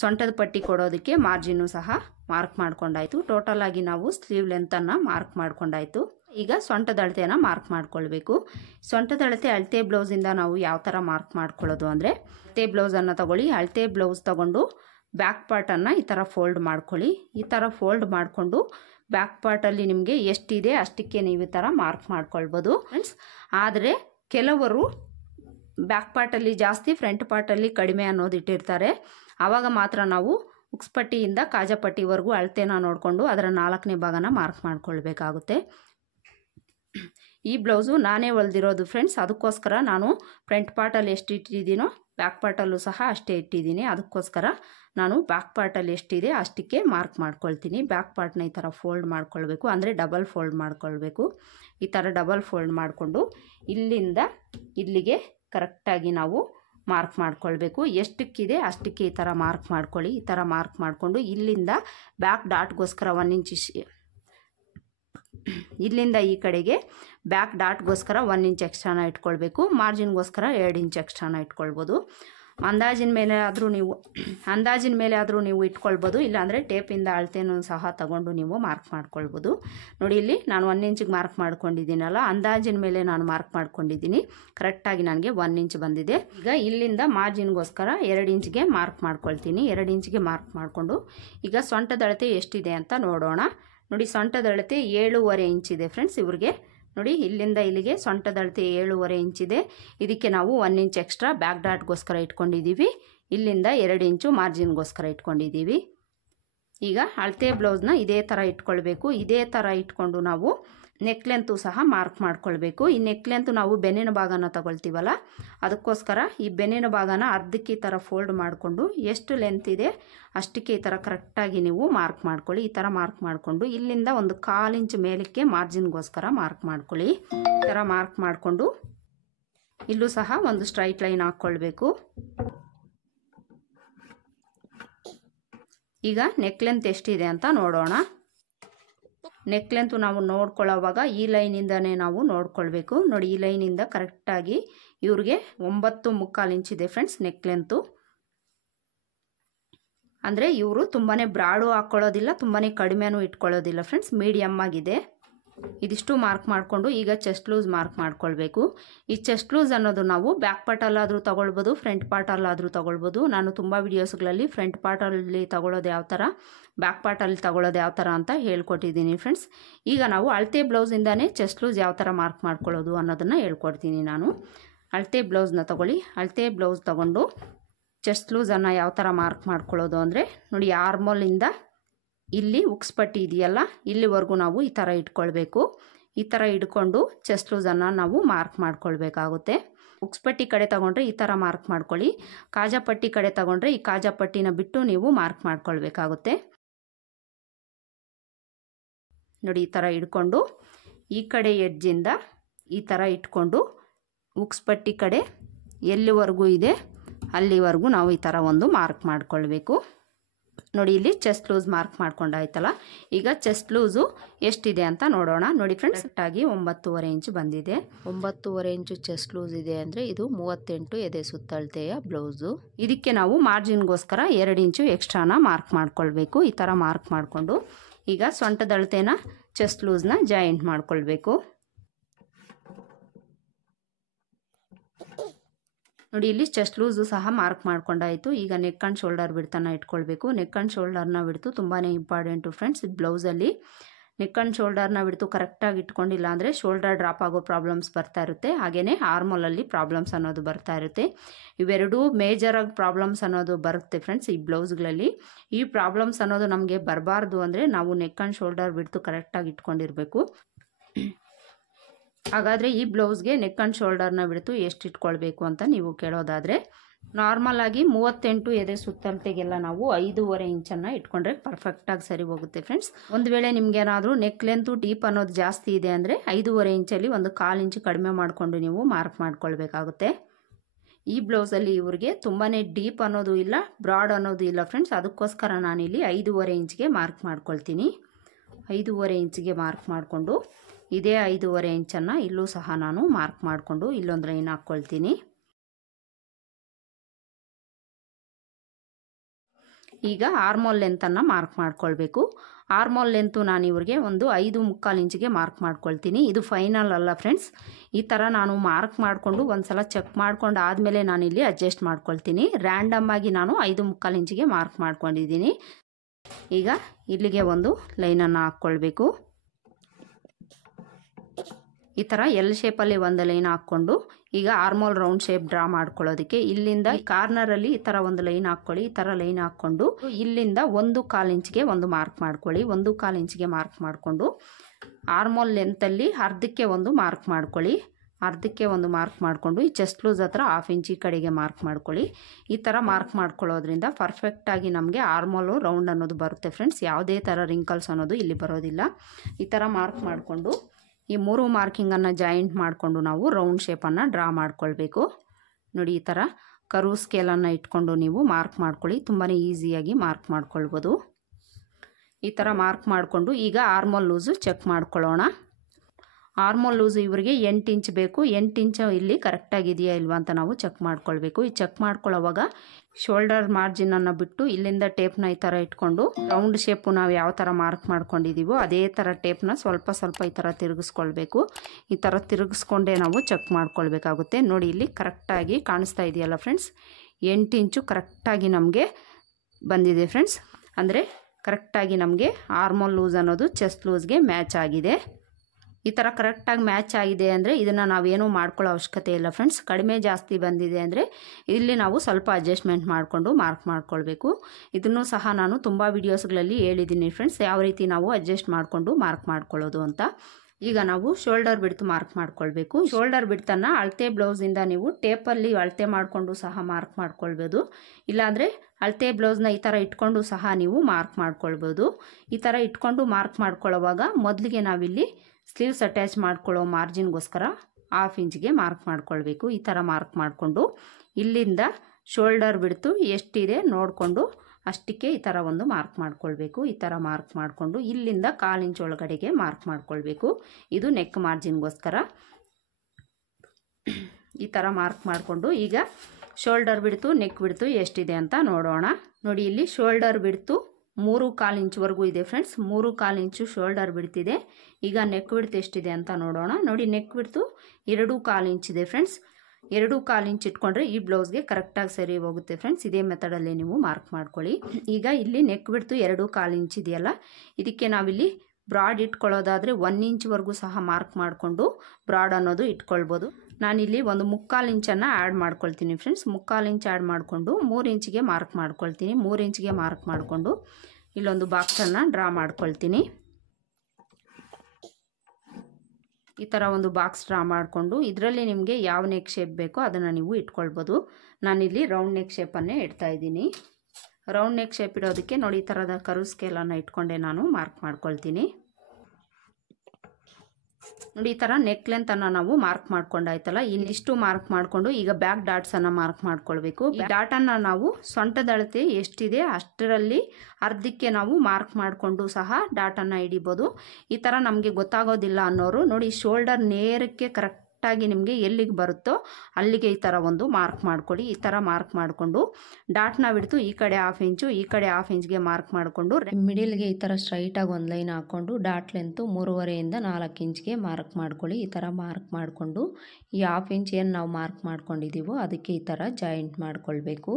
ಸೊಂಟದ ಪಟ್ಟಿ ಕೊಡೋದಕ್ಕೆ ಮಾರ್ಜಿನ್ನು ಸಹ ಮಾರ್ಕ್ ಮಾಡ್ಕೊಂಡಾಯಿತು. ಟೋಟಲ್ ಆಗಿ ನಾವು ಸ್ಲೀವ್ ಲೆಂತನ್ನು ಮಾರ್ಕ್ ಮಾಡ್ಕೊಂಡಾಯಿತು. ಈಗ ಸೊಂಟದ ಅಳತೆಯನ್ನು ಮಾರ್ಕ್ ಮಾಡ್ಕೊಳ್ಬೇಕು. ಸೊಂಟದ ಅಳತೆ ಬ್ಲೌಸಿಂದ ನಾವು ಯಾವ ಥರ ಮಾರ್ಕ್ ಮಾಡ್ಕೊಳ್ಳೋದು ಅಂದರೆ, ಅಳತೆ ಬ್ಲೌಸನ್ನು ತಗೊಳ್ಳಿ. ಅಳತೆ ಬ್ಲೌಸ್ ತಗೊಂಡು ಬ್ಯಾಕ್ ಪಾರ್ಟನ್ನು ಈ ಥರ ಫೋಲ್ಡ್ ಮಾಡ್ಕೊಳ್ಳಿ. ಈ ಥರ ಫೋಲ್ಡ್ ಮಾಡಿಕೊಂಡು ಬ್ಯಾಕ್ ಪಾರ್ಟಲ್ಲಿ ನಿಮಗೆ ಎಷ್ಟಿದೆ ಅಷ್ಟಕ್ಕೆ ನೀವು ಈ ಥರ ಮಾರ್ಕ್ ಮಾಡ್ಕೊಳ್ಬೋದು ಫ್ರೆಂಡ್ಸ್. ಆದರೆ ಕೆಲವರು ಬ್ಯಾಕ್ ಪಾರ್ಟಲ್ಲಿ ಜಾಸ್ತಿ, ಫ್ರಂಟ್ ಪಾರ್ಟಲ್ಲಿ ಕಡಿಮೆ ಅನ್ನೋದು ಇಟ್ಟಿರ್ತಾರೆ. ಆವಾಗ ಮಾತ್ರ ನಾವು ಉಕ್ಸ್ಪಟ್ಟಿಯಿಂದ ಕಾಜಾಪಟ್ಟಿವರೆಗೂ ಅಳತೆನ ನೋಡಿಕೊಂಡು ಅದರ 4ನೇ ಭಾಗನ ಮಾರ್ಕ್ ಮಾಡ್ಕೊಳ್ಬೇಕಾಗುತ್ತೆ. ಈ ಬ್ಲೌಸು ನಾನೇ ಹೊಲ್ದಿರೋದು ಫ್ರೆಂಡ್ಸ್, ಅದಕ್ಕೋಸ್ಕರ ನಾನು ಫ್ರಂಟ್ ಪಾರ್ಟಲ್ಲಿ ಎಷ್ಟು ಇಟ್ಟಿದ್ದೀನೋ ಬ್ಯಾಕ್ ಪಾರ್ಟಲ್ಲೂ ಸಹ ಅಷ್ಟೇ ಇಟ್ಟಿದ್ದೀನಿ. ಅದಕ್ಕೋಸ್ಕರ ನಾನು ಬ್ಯಾಕ್ ಪಾರ್ಟಲ್ಲಿ ಎಷ್ಟಿದೆ ಅಷ್ಟಕ್ಕೆ ಮಾರ್ಕ್ ಮಾಡ್ಕೊಳ್ತೀನಿ. ಬ್ಯಾಕ್ ಪಾರ್ಟ್ನ ಈ ಥರ ಫೋಲ್ಡ್ ಮಾಡ್ಕೊಳ್ಬೇಕು, ಅಂದರೆ ಡಬಲ್ ಫೋಲ್ಡ್ ಮಾಡ್ಕೊಳ್ಬೇಕು. ಈ ಥರ ಡಬಲ್ ಫೋಲ್ಡ್ ಮಾಡಿಕೊಂಡು ಇಲ್ಲಿಂದ ಇಲ್ಲಿಗೆ ಕರೆಕ್ಟಾಗಿ ನಾವು ಮಾರ್ಕ್ ಮಾಡ್ಕೊಳ್ಬೇಕು. ಎಷ್ಟಕ್ಕಿದೆ ಅಷ್ಟಕ್ಕೆ ಈ ಥರ ಮಾರ್ಕ್ ಮಾಡ್ಕೊಳ್ಳಿ. ಈ ಥರ ಮಾರ್ಕ್ ಮಾಡಿಕೊಂಡು ಇಲ್ಲಿಂದ ಬ್ಯಾಕ್ ಡಾಟ್ಗೋಸ್ಕರ 1 ಇಂಚ್, ಇಲ್ಲಿಂದ ಈ ಕಡೆಗೆ ಬ್ಯಾಕ್ ಡಾಟ್ಗೋಸ್ಕರ 1 ಇಂಚ್ ಎಕ್ಸ್ಟ್ರಾನ ಇಟ್ಕೊಳ್ಬೇಕು. ಮಾರ್ಜಿನ್ಗೋಸ್ಕರ 2 ಇಂಚ್ ಎಕ್ಸ್ಟ್ರಾನ ಇಟ್ಕೊಳ್ಬೋದು. ಅಂದಾಜಿನ ಮೇಲೆ ಆದರೂ ನೀವು ಇಟ್ಕೊಳ್ಬೋದು, ಇಲ್ಲಾಂದರೆ ಟೇಪಿಂದ ಅಳತೆನೂ ಸಹ ತಗೊಂಡು ನೀವು ಮಾರ್ಕ್ ಮಾಡ್ಕೊಳ್ಬೋದು. ನೋಡಿ, ಇಲ್ಲಿ ನಾನು 1 ಇಂಚಿಗೆ ಮಾರ್ಕ್ ಮಾಡ್ಕೊಂಡಿದ್ದೀನಲ್ಲ, ಅಂದಾಜಿನ ಮೇಲೆ ನಾನು ಮಾರ್ಕ್ ಮಾಡ್ಕೊಂಡಿದ್ದೀನಿ. ಕರೆಕ್ಟಾಗಿ ನನಗೆ 1 ಇಂಚ್ ಬಂದಿದೆ. ಈಗ ಇಲ್ಲಿಂದ ಮಾರ್ಜಿನ್ಗೋಸ್ಕರ 2 ಇಂಚ್ಗೆ ಮಾರ್ಕ್ ಮಾಡ್ಕೊಳ್ತೀನಿ. 2 ಇಂಚ್ಗೆ ಮಾರ್ಕ್ ಮಾಡಿಕೊಂಡು ಈಗ ಸೊಂಟದ ಅಳತೆ ಎಷ್ಟಿದೆ ಅಂತ ನೋಡೋಣ. ನೋಡಿ, ಸೊಂಟದ ಅಳತೆ 7.5 ಇಂಚಿದೆ ಫ್ರೆಂಡ್ಸ್ ಇವ್ರಿಗೆ. ನೋಡಿ, ಇಲ್ಲಿಂದ ಇಲ್ಲಿಗೆ ಸೊಂಟದ ಅಳತೆ 7.5 ಇಂಚಿದೆ. ಇದಕ್ಕೆ ನಾವು 1 ಇಂಚ್ ಎಕ್ಸ್ಟ್ರಾ ಬ್ಯಾಕ್ ಡಾಟ್ಗೋಸ್ಕರ ಇಟ್ಕೊಂಡಿದ್ದೀವಿ. ಇಲ್ಲಿಂದ 2 ಇಂಚು ಮಾರ್ಜಿನ್ಗೋಸ್ಕರ ಇಟ್ಕೊಂಡಿದ್ದೀವಿ. ಈಗ ಅಳತೆ ಬ್ಲೌಸ್ನ ಇದೇ ಥರ ಇಟ್ಕೊಳ್ಬೇಕು. ಇದೇ ಥರ ಇಟ್ಕೊಂಡು ನಾವು ನೆಕ್ ಲೆಂತು ಸಹ ಮಾರ್ಕ್ ಮಾಡ್ಕೊಳ್ಬೇಕು. ಈ ನೆಕ್ ಲೆಂತು ನಾವು ಬೆನ್ನಿನ ಭಾಗನ ತಗೊಳ್ತೀವಲ್ಲ, ಅದಕ್ಕೋಸ್ಕರ ಈ ಬೆನ್ನಿನ ಭಾಗನ ಅರ್ಧಕ್ಕೆ ಈ ಥರ ಫೋಲ್ಡ್ ಮಾಡಿಕೊಂಡು ಎಷ್ಟು ಲೆಂತ್ ಇದೆ ಅಷ್ಟಕ್ಕೆ ಈ ಥರ ಕರೆಕ್ಟಾಗಿ ನೀವು ಮಾರ್ಕ್ ಮಾಡ್ಕೊಳ್ಳಿ. ಈ ಥರ ಮಾರ್ಕ್ ಮಾಡಿಕೊಂಡು ಇಲ್ಲಿಂದ ಒಂದು 1/4 ಇಂಚ್ ಮೇಲಕ್ಕೆ ಮಾರ್ಜಿನ್ಗೋಸ್ಕರ ಮಾರ್ಕ್ ಮಾಡ್ಕೊಳ್ಳಿ. ಈ ಥರ ಮಾರ್ಕ್ ಮಾಡಿಕೊಂಡು ಇಲ್ಲೂ ಸಹ ಒಂದು ಸ್ಟ್ರೈಟ್ ಲೈನ್ ಹಾಕ್ಕೊಳ್ಬೇಕು. ಈಗ ನೆಕ್ ಲೆಂತ್ ಎಷ್ಟಿದೆ ಅಂತ ನೋಡೋಣ. ನೆಕ್ ಲೆಂತು ನಾವು ನೋಡ್ಕೊಳ್ಳೋವಾಗ ಈ ಲೈನಿಂದನೇ ನಾವು ನೋಡ್ಕೊಳ್ಬೇಕು. ನೋಡಿ, ಈ ಲೈನಿಂದ ಕರೆಕ್ಟಾಗಿ ಇವ್ರಿಗೆ 9.25 ಇಂಚಿದೆ ಫ್ರೆಂಡ್ಸ್ ನೆಕ್ ಲೆಂತು. ಅಂದರೆ ಇವರು ತುಂಬಾ ಬ್ರಾಡು ಹಾಕ್ಕೊಳ್ಳೋದಿಲ್ಲ, ತುಂಬಾ ಕಡಿಮೆನೂ ಇಟ್ಕೊಳ್ಳೋದಿಲ್ಲ ಫ್ರೆಂಡ್ಸ್, ಮೀಡಿಯಮ್ ಆಗಿದೆ. ಇದಿಷ್ಟು ಮಾರ್ಕ್ ಮಾಡಿಕೊಂಡು ಈಗ ಚೆಸ್ಟ್ ಲೂಸ್ ಮಾರ್ಕ್ ಮಾಡ್ಕೊಳ್ಬೇಕು. ಈ ಚೆಸ್ಟ್ ಲೂಸ್ ಅನ್ನೋದು ನಾವು ಬ್ಯಾಕ್ ಪಾರ್ಟಲ್ಲಾದರೂ ತಗೊಳ್ಬೋದು, ಫ್ರಂಟ್ ಪಾರ್ಟಲ್ಲಾದರೂ ತಗೊಳ್ಬೋದು. ನಾನು ತುಂಬ ವಿಡಿಯೋಸ್ಗಳಲ್ಲಿ ಫ್ರಂಟ್ ಪಾರ್ಟಲ್ಲಿ ತಗೊಳ್ಳೋದು ಯಾವ ಥರ, ಬ್ಯಾಕ್ ಪಾರ್ಟಲ್ಲಿ ತಗೊಳ್ಳೋದು ಯಾವ ಥರ ಅಂತ ಹೇಳ್ಕೊಟ್ಟಿದ್ದೀನಿ ಫ್ರೆಂಡ್ಸ್. ಈಗ ನಾವು ಅಳತೆ ಬ್ಲೌಸಿಂದನೇ ಚೆಸ್ಟ್ ಲೂಸ್ ಯಾವ ಥರ ಮಾರ್ಕ್ ಮಾಡ್ಕೊಳ್ಳೋದು ಅನ್ನೋದನ್ನು ಹೇಳ್ಕೊಡ್ತೀನಿ ನಾನು. ಅಳತೆ ಬ್ಲೌಸ್ನ ತಗೊಳ್ಳಿ. ಅಳತೆ ಬ್ಲೌಸ್ ತಗೊಂಡು ಚೆಸ್ಟ್ ಲೂಸನ್ನು ಯಾವ ಥರ ಮಾರ್ಕ್ ಮಾಡ್ಕೊಳ್ಳೋದು ಅಂದರೆ, ನೋಡಿ, ಆರ್ಮೋಲಿಂದ ಇಲ್ಲಿ ಉಕ್ಸ್ಪಟ್ಟಿ ಇದೆಯಲ್ಲ, ಇಲ್ಲಿವರೆಗೂ ನಾವು ಈ ಥರ ಇಟ್ಕೊಳ್ಬೇಕು. ಈ ಥರ ಇಟ್ಕೊಂಡು ಚೆಸ್ಟ್ ಲೂಸನ್ನು ನಾವು ಮಾರ್ಕ್ ಮಾಡ್ಕೊಳ್ಬೇಕಾಗುತ್ತೆ. ಉಕ್ಸ್ಪಟ್ಟಿ ಕಡೆ ತಗೊಂಡ್ರೆ ಈ ಥರ ಮಾರ್ಕ್ ಮಾಡ್ಕೊಳ್ಳಿ. ಕಾಜಾಪಟ್ಟಿ ಕಡೆ ತಗೊಂಡ್ರೆ ಈ ಕಾಜಾಪಟ್ಟಿನ ಬಿಟ್ಟು ನೀವು ಮಾರ್ಕ್ ಮಾಡ್ಕೊಳ್ಬೇಕಾಗುತ್ತೆ. ನೋಡಿ, ಈ ಥರ ಇಟ್ಕೊಂಡು ಈ ಕಡೆ ಎಡ್ಜಿಂದ ಈ ಥರ ಇಟ್ಕೊಂಡು ಉಕ್ಸ್ಪಟ್ಟಿ ಕಡೆ ಎಲ್ಲಿವರೆಗೂ ಇದೆ ಅಲ್ಲಿವರೆಗೂ ನಾವು ಈ ಥರ ಒಂದು ಮಾರ್ಕ್ ಮಾಡ್ಕೊಳ್ಬೇಕು. ನೋಡಿ ಇಲ್ಲಿ ಚೆಸ್ಟ್ ಲೂಸ್ ಮಾರ್ಕ್ ಮಾಡ್ಕೊಂಡಾಯ್ತಲ್ಲ. ಈಗ ಚೆಸ್ಟ್ ಲೂಸು ಎಷ್ಟಿದೆ ಅಂತ ನೋಡೋಣ. ನೋಡಿ ಫ್ರೆಂಡ್ಸ್, ಕರೆಕ್ಟಾಗಿ 9.5 ಇಂಚು ಬಂದಿದೆ. 9.5 ಇಂಚು ಚೆಸ್ಟ್ ಲೂಸ್ ಇದೆ ಅಂದರೆ ಇದು 38 ಎದೆ ಸುತ್ತಳತೆಯ ಬ್ಲೌಸು. ಇದಕ್ಕೆ ನಾವು ಮಾರ್ಜಿನ್ಗೋಸ್ಕರ 2 ಇಂಚು ಎಕ್ಸ್ಟ್ರಾನ ಮಾರ್ಕ್ ಮಾಡ್ಕೊಳ್ಬೇಕು. ಈ ಥರ ಮಾರ್ಕ್ ಮಾಡಿಕೊಂಡು ಈಗ ಸೊಂಟದ ಅಳತೆನ ಚೆಸ್ಟ್ ಲೂಸ್ನ ಜಾಯಿಂಟ್ ಮಾಡ್ಕೊಳ್ಬೇಕು. ನೋಡಿ ಇಲ್ಲಿ ಚೆಸ್ಟ್ ಲೂಸು ಸಹ ಮಾರ್ಕ್ ಮಾಡ್ಕೊಂಡಾಯಿತು. ಈಗ ನೆಕ್ ಆ್ಯಂಡ್ ಶೋಲ್ಡರ್ ಬಿಡ್ತನ್ನ ಇಟ್ಕೊಳ್ಬೇಕು. ನೆಕ್ ಆ್ಯಂಡ್ ಶೋಲ್ಡರ್ನ ಬಿಡ್ತು ತುಂಬಾ ಇಂಪಾರ್ಟೆಂಟು ಫ್ರೆಂಡ್ಸ್. ಇದು ಬ್ಲೌಸಲ್ಲಿ ನೆಕ್ ಆ್ಯಂಡ್ ಶೋಲ್ಡರ್ನ ಬಿಡ್ತು ಕರೆಕ್ಟಾಗಿ ಇಟ್ಕೊಂಡಿಲ್ಲ ಅಂದರೆ ಶೋಲ್ಡರ್ ಡ್ರಾಪ್ ಆಗೋ ಪ್ರಾಬ್ಲಮ್ಸ್ ಬರ್ತಾ ಇರುತ್ತೆ. ಹಾಗೆಯೇ ಆರ್ಮೋಲಲ್ಲಿ ಪ್ರಾಬ್ಲಮ್ಸ್ ಅನ್ನೋದು ಬರ್ತಾ ಇರುತ್ತೆ. ಇವೆರಡೂ ಮೇಜರಾಗಿ ಪ್ರಾಬ್ಲಮ್ಸ್ ಅನ್ನೋದು ಬರುತ್ತೆ ಫ್ರೆಂಡ್ಸ್ ಈ ಬ್ಲೌಸ್ಗಳಲ್ಲಿ. ಈ ಪ್ರಾಬ್ಲಮ್ಸ್ ಅನ್ನೋದು ನಮಗೆ ಬರಬಾರ್ದು ಅಂದರೆ ನಾವು ನೆಕ್ ಆ್ಯಂಡ್ ಶೋಲ್ಡರ್ ಬಿಡ್ತು ಕರೆಕ್ಟಾಗಿ ಇಟ್ಕೊಂಡಿರಬೇಕು. ಹಾಗಾದರೆ ಈ ಬ್ಲೌಸ್ಗೆ ನೆಕ್ ಆ್ಯಂಡ್ ಶೋಲ್ಡರ್ನ ಬಿಡ್ತು ಎಷ್ಟು ಇಟ್ಕೊಳ್ಬೇಕು ಅಂತ ನೀವು ಕೇಳೋದಾದರೆ, ನಾರ್ಮಲ್ ಆಗಿ 38 ಎದೆ ಸುತ್ತಳತೆಗೆಲ್ಲ ನಾವು 5.5 ಇಂಚನ್ನು ಇಟ್ಕೊಂಡ್ರೆ ಪರ್ಫೆಕ್ಟಾಗಿ ಸರಿ ಹೋಗುತ್ತೆ ಫ್ರೆಂಡ್ಸ್. ಒಂದು ವೇಳೆ ನಿಮಗೇನಾದರೂ ನೆಕ್ ಲೆಂತು ಡೀಪ್ ಅನ್ನೋದು ಜಾಸ್ತಿ ಇದೆ ಅಂದರೆ 5.5 ಇಂಚಲ್ಲಿ 1/4 ಇಂಚು ಕಡಿಮೆ ಮಾಡಿಕೊಂಡು ನೀವು ಮಾರ್ಕ್ ಮಾಡ್ಕೊಳ್ಬೇಕಾಗುತ್ತೆ. ಈ ಬ್ಲೌಸಲ್ಲಿ ಇವ್ರಿಗೆ ತುಂಬಾ ಡೀಪ್ ಅನ್ನೋದು ಇಲ್ಲ, ಬ್ರಾಡ್ ಅನ್ನೋದು ಇಲ್ಲ ಫ್ರೆಂಡ್ಸ್. ಅದಕ್ಕೋಸ್ಕರ ನಾನಿಲ್ಲಿ 5.5 ಇಂಚಿಗೆ ಮಾರ್ಕ್ ಮಾಡ್ಕೊಳ್ತೀನಿ. 5.5 ಇಂಚಿಗೆ ಮಾರ್ಕ್ ಮಾಡಿಕೊಂಡು ಇದೇ 5.5 ಇಂಚನ್ನು ಇಲ್ಲೂ ಸಹ ನಾನು ಮಾರ್ಕ್ ಮಾಡಿಕೊಂಡು ಇಲ್ಲೊಂದು ಲೈನ್ ಹಾಕ್ಕೊಳ್ತೀನಿ. ಈಗ ಆರ್ಮೋಲ್ ಲೆಂತನ್ನು ಮಾರ್ಕ್ ಮಾಡ್ಕೊಳ್ಬೇಕು. ಆರ್ಮೋಲ್ ಲೆಂತು ನಾನು ಇವ್ರಿಗೆ ಒಂದು 5.25 ಇಂಚಿಗೆ ಮಾರ್ಕ್ ಮಾಡ್ಕೊಳ್ತೀನಿ. ಇದು ಫೈನಲ್ ಅಲ್ಲ ಫ್ರೆಂಡ್ಸ್. ಈ ಥರ ನಾನು ಮಾರ್ಕ್ ಮಾಡಿಕೊಂಡು ಒಂದು ಸಲ ಚೆಕ್ ಮಾಡ್ಕೊಂಡು ಆದಮೇಲೆ ನಾನಿಲ್ಲಿ ಅಡ್ಜಸ್ಟ್ ಮಾಡ್ಕೊಳ್ತೀನಿ. ರ್ಯಾಂಡಮ್ ಆಗಿ ನಾನು 5.25 ಇಂಚಿಗೆ ಮಾರ್ಕ್ ಮಾಡ್ಕೊಂಡಿದ್ದೀನಿ. ಈಗ ಇಲ್ಲಿಗೆ ಒಂದು ಲೈನನ್ನು ಹಾಕ್ಕೊಳ್ಬೇಕು. ಈ ಥರ ಎಲ್ ಶೇಪಲ್ಲಿ ಒಂದು ಲೈನ್ ಹಾಕ್ಕೊಂಡು ಈಗ ಆರ್ಮೋಲ್ ರೌಂಡ್ ಶೇಪ್ ಡ್ರಾ ಮಾಡ್ಕೊಳ್ಳೋದಕ್ಕೆ ಇಲ್ಲಿಂದ ಕಾರ್ನರಲ್ಲಿ ಈ ಥರ ಒಂದು ಲೈನ್ ಹಾಕ್ಕೊಳ್ಳಿ. ಈ ಥರ ಲೈನ್ ಹಾಕ್ಕೊಂಡು ಇಲ್ಲಿಂದ 1/4 ಇಂಚಿಗೆ ಒಂದು ಮಾರ್ಕ್ ಮಾಡ್ಕೊಳ್ಳಿ. 1/4 ಇಂಚಿಗೆ ಮಾರ್ಕ್ ಮಾಡಿಕೊಂಡು ಆರ್ಮೋಲ್ ಲೆಂತಲ್ಲಿ ಅರ್ಧಕ್ಕೆ ಒಂದು ಮಾರ್ಕ್ ಮಾಡ್ಕೊಳ್ಳಿ. ಅರ್ಧಕ್ಕೆ ಒಂದು ಮಾರ್ಕ್ ಮಾಡಿಕೊಂಡು ಈ ಚೆಸ್ಟ್ ಲೂಸ್ ಹತ್ರ 1/2 ಇಂಚಿ ಕಡೆಗೆ ಮಾರ್ಕ್ ಮಾಡ್ಕೊಳ್ಳಿ. ಈ ಥರ ಮಾರ್ಕ್ ಮಾಡ್ಕೊಳ್ಳೋದ್ರಿಂದ ಪರ್ಫೆಕ್ಟಾಗಿ ನಮಗೆ ಆರ್ಮೋಲು ರೌಂಡ್ ಅನ್ನೋದು ಬರುತ್ತೆ ಫ್ರೆಂಡ್ಸ್. ಯಾವುದೇ ಥರ ರಿಂಕಲ್ಸ್ ಅನ್ನೋದು ಇಲ್ಲಿ ಬರೋದಿಲ್ಲ. ಈ ಥರ ಮಾರ್ಕ್ ಮಾಡಿಕೊಂಡು ಈ 3 ಮಾರ್ಕಿಂಗನ್ನು ಜಾಯಿಂಟ್ ಮಾಡಿಕೊಂಡು ನಾವು ರೌಂಡ್ ಶೇಪನ್ನು ಡ್ರಾ ಮಾಡ್ಕೊಳ್ಬೇಕು. ನೋಡಿ ಈ ಥರ ಕರ್ವ್ ಸ್ಕೇಲನ್ನು ಇಟ್ಕೊಂಡು ನೀವು ಮಾರ್ಕ್ ಮಾಡ್ಕೊಳ್ಳಿ. ತುಂಬಾ ಈಸಿಯಾಗಿ ಮಾರ್ಕ್ ಮಾಡ್ಕೊಳ್ಬೋದು. ಈ ಥರ ಮಾರ್ಕ್ ಮಾಡಿಕೊಂಡು ಈಗ ಆರ್ಮೋಲ್ ಲೂಸು ಚೆಕ್ ಮಾಡ್ಕೊಳ್ಳೋಣ. ಆರ್ಮೋಲ್ ಲೂಸು ಇವರಿಗೆ 8 ಇಂಚ್ ಬೇಕು. 8 ಇಂಚು ಇಲ್ಲಿ ಕರೆಕ್ಟಾಗಿದೆಯಾ ಇಲ್ವಾ ಅಂತ ನಾವು ಚೆಕ್ ಮಾಡ್ಕೊಳ್ಬೇಕು. ಈ ಚೆಕ್ ಮಾಡ್ಕೊಳ್ಳೋವಾಗ ಶೋಲ್ಡರ್ ಮಾರ್ಜಿನನ್ನು ಬಿಟ್ಟು ಇಲ್ಲಿಂದ ಟೇಪ್ನ ಈ ಥರ ಇಟ್ಕೊಂಡು ರೌಂಡ್ ಶೇಪು ನಾವು ಯಾವ ಥರ ಮಾರ್ಕ್ ಮಾಡ್ಕೊಂಡಿದ್ದೀವೋ ಅದೇ ಥರ ಟೇಪ್ನ ಸ್ವಲ್ಪ ಈ ಥರ ತಿರುಗಿಸ್ಕೊಳ್ಬೇಕು. ಈ ಥರ ತಿರುಗಿಸ್ಕೊಂಡೇ ನಾವು ಚೆಕ್ ಮಾಡ್ಕೊಳ್ಬೇಕಾಗುತ್ತೆ. ನೋಡಿ ಇಲ್ಲಿ ಕರೆಕ್ಟಾಗಿ ಕಾಣಿಸ್ತಾ ಇದೆಯಲ್ಲ ಫ್ರೆಂಡ್ಸ್, 8 ಇಂಚು ಕರೆಕ್ಟಾಗಿ ನಮಗೆ ಬಂದಿದೆ ಫ್ರೆಂಡ್ಸ್. ಅಂದರೆ ಕರೆಕ್ಟಾಗಿ ನಮಗೆ ಆರ್ಮೋಲ್ ಲೂಸ್ ಅನ್ನೋದು ಚೆಸ್ಟ್ ಲೂಸ್ಗೆ ಮ್ಯಾಚ್ ಆಗಿದೆ. ಈ ಥರ ಕರೆಕ್ಟಾಗಿ ಮ್ಯಾಚ್ ಆಗಿದೆ ಅಂದರೆ ಇದನ್ನು ನಾವೇನೂ ಮಾಡ್ಕೊಳ್ಳೋ ಅವಶ್ಯಕತೆ ಇಲ್ಲ ಫ್ರೆಂಡ್ಸ್. ಕಡಿಮೆ ಜಾಸ್ತಿ ಬಂದಿದೆ ಅಂದರೆ ಇಲ್ಲಿ ನಾವು ಸ್ವಲ್ಪ ಅಡ್ಜಸ್ಟ್ಮೆಂಟ್ ಮಾಡಿಕೊಂಡು ಮಾರ್ಕ್ ಮಾಡ್ಕೊಳ್ಬೇಕು. ಇದನ್ನು ಸಹ ನಾನು ತುಂಬ ವೀಡಿಯೋಸ್ಗಳಲ್ಲಿ ಹೇಳಿದ್ದೀನಿ ಫ್ರೆಂಡ್ಸ್, ಯಾವ ರೀತಿ ನಾವು ಅಡ್ಜಸ್ಟ್ ಮಾಡಿಕೊಂಡು ಮಾರ್ಕ್ ಮಾಡ್ಕೊಳ್ಳೋದು ಅಂತ. ಈಗ ನಾವು ಶೋಲ್ಡರ್ ಬಿಡ್ತು ಮಾರ್ಕ್ ಮಾಡ್ಕೊಳ್ಬೇಕು. ಶೋಲ್ಡರ್ ಬಿಡ್ತನ್ನು ಅಳತೆ ಬ್ಲೌಸಿಂದ ನೀವು ಟೇಪಲ್ಲಿ ಅಳತೆ ಮಾಡಿಕೊಂಡು ಸಹ ಮಾರ್ಕ್ ಮಾಡ್ಕೊಳ್ಬೋದು. ಇಲ್ಲಾಂದರೆ ಅಳತೆ ಬ್ಲೌಸ್ನ ಈ ಥರ ಇಟ್ಕೊಂಡು ಸಹ ನೀವು ಮಾರ್ಕ್ ಮಾಡ್ಕೊಳ್ಬೋದು. ಈ ಥರ ಇಟ್ಕೊಂಡು ಮಾರ್ಕ್ ಮಾಡ್ಕೊಳ್ಳೋವಾಗ ಮೊದಲಿಗೆ ನಾವಿಲ್ಲಿ ಸ್ಲೀವ್ಸ್ ಅಟ್ಯಾಚ್ ಮಾಡ್ಕೊಳ್ಳೋ ಮಾರ್ಜಿನ್ಗೋಸ್ಕರ 1/2 ಇಂಚಿಗೆ ಮಾರ್ಕ್ ಮಾಡ್ಕೊಳ್ಬೇಕು. ಈ ಥರ ಮಾರ್ಕ್ ಮಾಡಿಕೊಂಡು ಇಲ್ಲಿಂದ ಶೋಲ್ಡರ್ ಬಿಡ್ತು ಎಷ್ಟಿದೆ ನೋಡಿಕೊಂಡು ಅಷ್ಟಕ್ಕೆ ಈ ಥರ ಒಂದು ಮಾರ್ಕ್ ಮಾಡ್ಕೊಳ್ಬೇಕು. ಈ ಥರ ಮಾರ್ಕ್ ಮಾಡಿಕೊಂಡು ಇಲ್ಲಿಂದ 1/4 ಇಂಚ್ ಒಳಗಡೆಗೆ ಮಾರ್ಕ್ ಮಾಡ್ಕೊಳ್ಬೇಕು. ಇದು ನೆಕ್ ಮಾರ್ಜಿನ್ಗೋಸ್ಕರ. ಈ ಥರ ಮಾರ್ಕ್ ಮಾಡಿಕೊಂಡು ಈಗ ಶೋಲ್ಡರ್ ಬಿಡ್ತು ನೆಕ್ ಬಿಡ್ತು ಎಷ್ಟಿದೆ ಅಂತ ನೋಡೋಣ. ನೋಡಿ ಇಲ್ಲಿ ಶೋಲ್ಡರ್ ಬಿಡ್ತು 3/4 ಇಂಚ್ವರೆಗೂ ಇದೆ ಫ್ರೆಂಡ್ಸ್. 3/4 ಇಂಚು ಶೋಲ್ಡರ್ ಬಿಡ್ತಿದೆ. ಈಗ ನೆಕ್ ಬಿಡ್ತು ಎಷ್ಟಿದೆ ಅಂತ ನೋಡೋಣ. ನೋಡಿ ನೆಕ್ ಬಿಡ್ತು 2/4 ಇಂಚ್ ಇದೆ ಫ್ರೆಂಡ್ಸ್. 2/4 ಇಂಚ್ ಇಟ್ಕೊಂಡ್ರೆ ಈ ಬ್ಲೌಸ್ಗೆ ಕರೆಕ್ಟಾಗಿ ಸರಿ ಹೋಗುತ್ತೆ ಫ್ರೆಂಡ್ಸ್. ಇದೇ ಮೆಥಡಲ್ಲಿ ನೀವು ಮಾರ್ಕ್ ಮಾಡ್ಕೊಳ್ಳಿ. ಈಗ ಇಲ್ಲಿ ನೆಕ್ ಬಿಡ್ತು 2/4 ಇಂಚ್ ಇದೆಯಲ್ಲ, ಇದಕ್ಕೆ ನಾವಿಲ್ಲಿ ಬ್ರಾಡ್ ಇಟ್ಕೊಳ್ಳೋದಾದರೆ 1 ಇಂಚ್ವರೆಗೂ ಸಹ ಮಾರ್ಕ್ ಮಾಡಿಕೊಂಡು ಬ್ರಾಡ್ ಅನ್ನೋದು ಇಟ್ಕೊಳ್ಬೋದು. ನಾನಿಲ್ಲಿ ಒಂದು 3/4 ಇಂಚನ್ನು ಆ್ಯಡ್ ಮಾಡ್ಕೊಳ್ತೀನಿ ಫ್ರೆಂಡ್ಸ್. 3/4 ಇಂಚ್ ಆ್ಯಡ್ ಮಾಡಿಕೊಂಡು 3 ಇಂಚಿಗೆ ಮಾರ್ಕ್ ಮಾಡ್ಕೊಳ್ತೀನಿ. 3 ಇಂಚಿಗೆ ಮಾರ್ಕ್ ಮಾಡಿಕೊಂಡು ಇಲ್ಲೊಂದು ಬಾಕ್ಸನ್ನು ಡ್ರಾ ಮಾಡ್ಕೊಳ್ತೀನಿ. ಈ ಥರ ಒಂದು ಬಾಕ್ಸ್ ಡ್ರಾ ಮಾಡಿಕೊಂಡು ಇದರಲ್ಲಿ ನಿಮಗೆ ಯಾವ ನೆಕ್ ಶೇಪ್ ಬೇಕೋ ಅದನ್ನು ನೀವು ಇಟ್ಕೊಳ್ಬೋದು. ನಾನಿಲ್ಲಿ ರೌಂಡ್ ನೆಕ್ ಶೇಪನ್ನೇ ಇಡ್ತಾ ಇದ್ದೀನಿ. ರೌಂಡ್ ನೆಕ್ ಶೇಪ್ ಇಡೋದಕ್ಕೆ ನೋಡಿ ಈ ಥರದ ಕರ್ವ್ ಸ್ಕೇಲನ್ನು ಇಟ್ಕೊಂಡೆ ನಾನು ಮಾರ್ಕ್ ಮಾಡ್ಕೊಳ್ತೀನಿ. ನೋಡಿ ಈ ಥರ ನೆಕ್ ಲೆಂತನ್ನು ನಾವು ಮಾರ್ಕ್ ಮಾಡ್ಕೊಂಡಾಯ್ತಲ್ಲ, ಇಲ್ಲಿಷ್ಟು ಮಾರ್ಕ್ ಮಾಡಿಕೊಂಡು ಈಗ ಬ್ಯಾಕ್ ಡಾಟ್ಸನ್ನು ಮಾರ್ಕ್ ಮಾಡ್ಕೊಳ್ಬೇಕು. ಈ ಡಾಟನ್ನು ನಾವು ಸೊಂಟದ ಅಳತೆ ಎಷ್ಟಿದೆ ಅಷ್ಟರಲ್ಲಿ ಅರ್ಧಕ್ಕೆ ನಾವು ಮಾರ್ಕ್ ಮಾಡಿಕೊಂಡು ಸಹ ಡಾಟನ್ನು ಹಿಡಿಬೋದು. ಈ ಥರ ನಮಗೆ ಗೊತ್ತಾಗೋದಿಲ್ಲ ಅನ್ನೋರು ನೋಡಿ ಶೋಲ್ಡರ್ ನೇರಕ್ಕೆ ಕರೆಕ್ಟಾಗಿ ನಿಮಗೆ ಎಲ್ಲಿಗೆ ಬರುತ್ತೋ ಅಲ್ಲಿಗೆ ಈ ಥರ ಒಂದು ಮಾರ್ಕ್ ಮಾಡ್ಕೊಳ್ಳಿ. ಈ ಥರ ಮಾರ್ಕ್ ಮಾಡಿಕೊಂಡು ಡಾಟ್ನ ಬಿಡ್ತು ಈ ಕಡೆ 1/2 ಇಂಚು ಈ ಕಡೆ 1/2 ಇಂಚ್ಗೆ ಮಾರ್ಕ್ ಮಾಡಿಕೊಂಡು ಮಿಡಿಲ್ಗೆ ಈ ಥರ ಸ್ಟ್ರೈಟಾಗಿ ಒಂದು ಲೈನ್ ಹಾಕ್ಕೊಂಡು ಡಾಟ್ ಲೆಂತು 3.5ಇಂದ 4 ಇಂಚ್ಗೆ ಮಾರ್ಕ್ ಮಾಡ್ಕೊಳ್ಳಿ. ಈ ಥರ ಮಾರ್ಕ್ ಮಾಡಿಕೊಂಡು ಈ 1/2 ಇಂಚ್ ಏನು ನಾವು ಮಾರ್ಕ್ ಮಾಡ್ಕೊಂಡಿದ್ದೀವೋ ಅದಕ್ಕೆ ಈ ಥರ ಜಾಯಿಂಟ್ ಮಾಡ್ಕೊಳ್ಬೇಕು.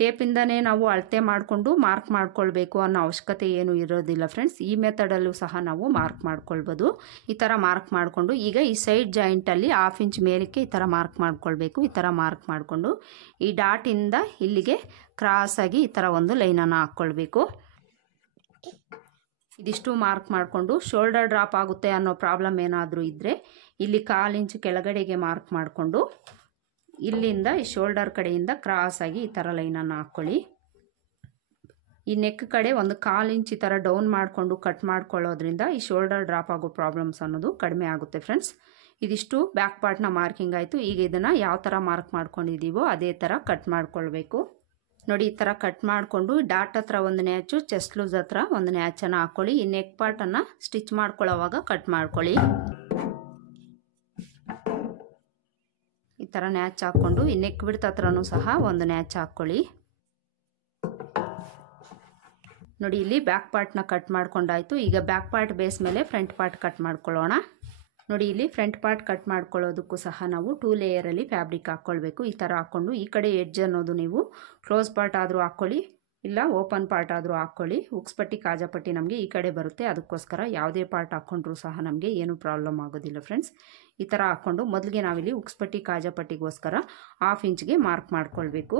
ಟೇಪಿಂದನೇ ನಾವು ಅಳತೆ ಮಾಡಿಕೊಂಡು ಮಾರ್ಕ್ ಮಾಡ್ಕೊಳ್ಬೇಕು ಅನ್ನೋ ಅವಶ್ಯಕತೆ ಏನು ಇರೋದಿಲ್ಲ ಫ್ರೆಂಡ್ಸ್. ಈ ಮೆಥಡಲ್ಲೂ ಸಹ ನಾವು ಮಾರ್ಕ್ ಮಾಡ್ಕೊಳ್ಬೋದು. ಈ ಥರ ಮಾರ್ಕ್ ಮಾಡಿಕೊಂಡು ಈಗ ಈ ಸೈಡ್ ಜಾಯಿಂಟಲ್ಲಿ 1/2 ಇಂಚ್ ಮೇಲಕ್ಕೆ ಈ ಥರ ಮಾರ್ಕ್ ಮಾಡ್ಕೊಳ್ಬೇಕು. ಈ ಥರ ಮಾರ್ಕ್ ಮಾಡಿಕೊಂಡು ಈ ಡಾಟಿಂದ ಇಲ್ಲಿಗೆ ಕ್ರಾಸಾಗಿ ಈ ಥರ ಒಂದು ಲೈನನ್ನು ಹಾಕ್ಕೊಳ್ಬೇಕು. ಇದಿಷ್ಟು ಮಾರ್ಕ್ ಮಾಡಿಕೊಂಡು ಶೋಲ್ಡರ್ ಡ್ರಾಪ್ ಆಗುತ್ತೆ ಅನ್ನೋ ಪ್ರಾಬ್ಲಮ್ ಏನಾದರೂ ಇದ್ದರೆ ಇಲ್ಲಿ 1/4 ಇಂಚ್ ಕೆಳಗಡೆಗೆ ಮಾರ್ಕ್ ಮಾಡಿಕೊಂಡು ಇಲ್ಲಿಂದ ಈ ಶೋಲ್ಡರ್ ಕಡೆಯಿಂದ ಕ್ರಾಸಾಗಿ ಈ ಥರ ಲೈನನ್ನು ಹಾಕ್ಕೊಳ್ಳಿ. ಈ ನೆಕ್ ಕಡೆ ಒಂದು 1/4 ಇಂಚ್ ಈ ಥರ ಡೌನ್ ಮಾಡಿಕೊಂಡು ಕಟ್ ಮಾಡ್ಕೊಳ್ಳೋದ್ರಿಂದ ಈ ಶೋಲ್ಡರ್ ಡ್ರಾಪ್ ಆಗೋ ಪ್ರಾಬ್ಲಮ್ಸ್ ಅನ್ನೋದು ಕಡಿಮೆ ಆಗುತ್ತೆ ಫ್ರೆಂಡ್ಸ್. ಇದಿಷ್ಟು ಬ್ಯಾಕ್ ಪಾರ್ಟ್ನ ಮಾರ್ಕಿಂಗ್ ಆಯಿತು. ಈಗ ಇದನ್ನು ಯಾವ ಥರ ಮಾರ್ಕ್ ಮಾಡ್ಕೊಂಡಿದ್ದೀವೋ ಅದೇ ಥರ ಕಟ್ ಮಾಡ್ಕೊಳ್ಬೇಕು. ನೋಡಿ ಈ ಥರ ಕಟ್ ಮಾಡಿಕೊಂಡು ಡಾಟ್ ಹತ್ರ ಒಂದು ನ್ಯಾಚು, ಚೆಸ್ಟ್ ಲೂಸ್ ಹತ್ರ ಒಂದು ನ್ಯಾಚನ್ನು ಹಾಕ್ಕೊಳ್ಳಿ. ಈ ನೆಕ್ ಪಾರ್ಟನ್ನು ಸ್ಟಿಚ್ ಮಾಡ್ಕೊಳ್ಳೋವಾಗ ಕಟ್ ಮಾಡ್ಕೊಳ್ಳಿ. ಈ ಥರ ನ್ಯಾಚ್ ಹಾಕ್ಕೊಂಡು ಈ ನೆಕ್ ಬಿಡ್ತ ಹತ್ರನೂ ಸಹ ಒಂದು ನ್ಯಾಚ್ ಹಾಕ್ಕೊಳ್ಳಿ. ನೋಡಿ ಇಲ್ಲಿ ಬ್ಯಾಕ್ ಪಾರ್ಟ್ನ ಕಟ್ ಮಾಡ್ಕೊಂಡಾಯ್ತು. ಈಗ ಬ್ಯಾಕ್ ಪಾರ್ಟ್ ಬೇಸ್ ಮೇಲೆ ಫ್ರಂಟ್ ಪಾರ್ಟ್ ಕಟ್ ಮಾಡ್ಕೊಳ್ಳೋಣ. ನೋಡಿ ಇಲ್ಲಿ ಫ್ರಂಟ್ ಪಾರ್ಟ್ ಕಟ್ ಮಾಡ್ಕೊಳ್ಳೋದಕ್ಕೂ ಸಹ ನಾವು 2 ಲೇಯರಲ್ಲಿ ಫ್ಯಾಬ್ರಿಕ್ ಹಾಕ್ಕೊಳ್ಬೇಕು. ಈ ಥರ ಹಾಕ್ಕೊಂಡು ಈ ಕಡೆ ಎಡ್ಜ್ ಅನ್ನೋದು ನೀವು ಕ್ಲೋಸ್ ಪಾರ್ಟ್ ಆದರೂ ಹಾಕ್ಕೊಳ್ಳಿ ಇಲ್ಲ ಓಪನ್ ಪಾರ್ಟ್ ಆದರೂ ಹಾಕ್ಕೊಳ್ಳಿ. ಹುಕ್ಸ್ ಪಟ್ಟಿ ಕಾಜಾಪಟ್ಟಿ ನಮಗೆ ಈ ಕಡೆ ಬರುತ್ತೆ, ಅದಕ್ಕೋಸ್ಕರ ಯಾವುದೇ ಪಾರ್ಟ್ ಹಾಕ್ಕೊಂಡ್ರೂ ಸಹ ನಮಗೆ ಏನು ಪ್ರಾಬ್ಲಮ್ ಆಗೋದಿಲ್ಲ ಫ್ರೆಂಡ್ಸ್. ಈ ಥರ ಹಾಕ್ಕೊಂಡು ಮೊದಲಿಗೆ ನಾವಿಲ್ಲಿ ಹುಕ್ಸ್ ಪಟ್ಟಿ ಕಾಜಾಪಟ್ಟಿಗೋಸ್ಕರ 1/2 ಇಂಚ್ಗೆ ಮಾರ್ಕ್ ಮಾಡ್ಕೊಳ್ಬೇಕು.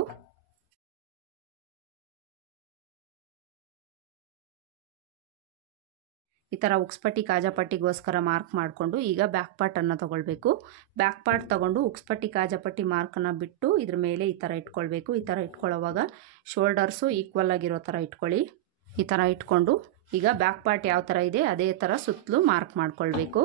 ಈ ಥರ ಹುಕ್ಸ್ ಪಟ್ಟಿ ಕಾಜಾಪಟ್ಟಿಗೋಸ್ಕರ ಮಾರ್ಕ್ ಮಾಡಿಕೊಂಡು ಈಗ ಬ್ಯಾಕ್ ಪಾರ್ಟನ್ನು ತೊಗೊಳ್ಬೇಕು. ಬ್ಯಾಕ್ ಪಾರ್ಟ್ ತೊಗೊಂಡು ಹುಕ್ಸ್ ಪಟ್ಟಿ ಕಾಜಾಪಟ್ಟಿ ಮಾರ್ಕನ್ನು ಬಿಟ್ಟು ಇದ್ರ ಮೇಲೆ ಈ ಥರ ಇಟ್ಕೊಳ್ಬೇಕು. ಈ ಥರ ಇಟ್ಕೊಳ್ಳೋವಾಗ ಶೋಲ್ಡರ್ಸು ಈಕ್ವಲ್ ಆಗಿರೋ ಥರ ಇಟ್ಕೊಳ್ಳಿ. ಈ ಥರ ಇಟ್ಕೊಂಡು ಈಗ ಬ್ಯಾಕ್ ಪಾರ್ಟ್ ಯಾವ ಥರ ಇದೆ ಅದೇ ಥರ ಸುತ್ತಲೂ ಮಾರ್ಕ್ ಮಾಡ್ಕೊಳ್ಬೇಕು.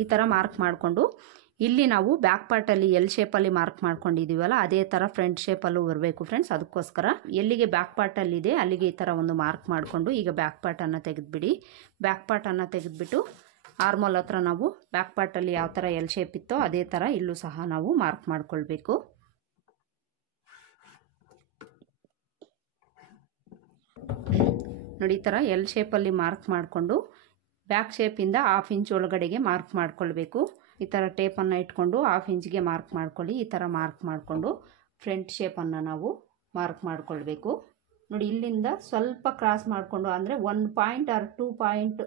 ಈ ಥರ ಮಾರ್ಕ್ ಮಾಡಿಕೊಂಡು ಇಲ್ಲಿ ನಾವು ಬ್ಯಾಕ್ ಪಾರ್ಟಲ್ಲಿ ಎಲ್ ಶೇಪಲ್ಲಿ ಮಾರ್ಕ್ ಮಾಡ್ಕೊಂಡಿದ್ದೀವಲ್ಲ ಅದೇ ಥರ ಫ್ರಂಟ್ ಶೇಪಲ್ಲೂ ಬರಬೇಕು ಫ್ರೆಂಡ್ಸ್. ಅದಕ್ಕೋಸ್ಕರ ಎಲ್ಲಿಗೆ ಬ್ಯಾಕ್ ಪಾರ್ಟಲ್ಲಿದೆ ಅಲ್ಲಿಗೆ ಈ ಥರ ಒಂದು ಮಾರ್ಕ್ ಮಾಡಿಕೊಂಡು ಈಗ ಬ್ಯಾಕ್ ಪಾರ್ಟನ್ನು ತೆಗೆದುಬಿಡಿ. ಬ್ಯಾಕ್ ಪಾರ್ಟನ್ನು ತೆಗೆದುಬಿಟ್ಟು ಆರ್ಮೋಲ್ ಹತ್ರ ನಾವು ಬ್ಯಾಕ್ ಪಾರ್ಟಲ್ಲಿ ಯಾವ ಥರ ಎಲ್ ಶೇಪ್ ಇತ್ತೋ ಅದೇ ಥರ ಇಲ್ಲೂ ಸಹ ನಾವು ಮಾರ್ಕ್ ಮಾಡ್ಕೊಳ್ಬೇಕು. ನೋಡಿ ಈ ಥರ ಎಲ್ ಶೇಪಲ್ಲಿ ಮಾರ್ಕ್ ಮಾಡಿಕೊಂಡು ಬ್ಯಾಕ್ ಶೇಪಿಂದ 1/2 ಇಂಚ್ ಒಳಗಡೆಗೆ ಮಾರ್ಕ್ ಮಾಡ್ಕೊಳ್ಬೇಕು. ಈ ಥರ ಟೇಪನ್ನು ಇಟ್ಕೊಂಡು 1/2 ಇಂಚ್ಗೆ ಮಾರ್ಕ್ ಮಾಡ್ಕೊಳ್ಳಿ. ಈ ಥರ ಮಾರ್ಕ್ ಮಾಡಿಕೊಂಡು ಫ್ರಂಟ್ ಶೇಪನ್ನು ನಾವು ಮಾರ್ಕ್ ಮಾಡ್ಕೊಳ್ಬೇಕು. ನೋಡಿ ಇಲ್ಲಿಂದ ಸ್ವಲ್ಪ ಕ್ರಾಸ್ ಮಾಡಿಕೊಂಡು ಅಂದರೆ 1 ಪಾಯಿಂಟ್ ಆರ್ 2 ಪಾಯಿಂಟ್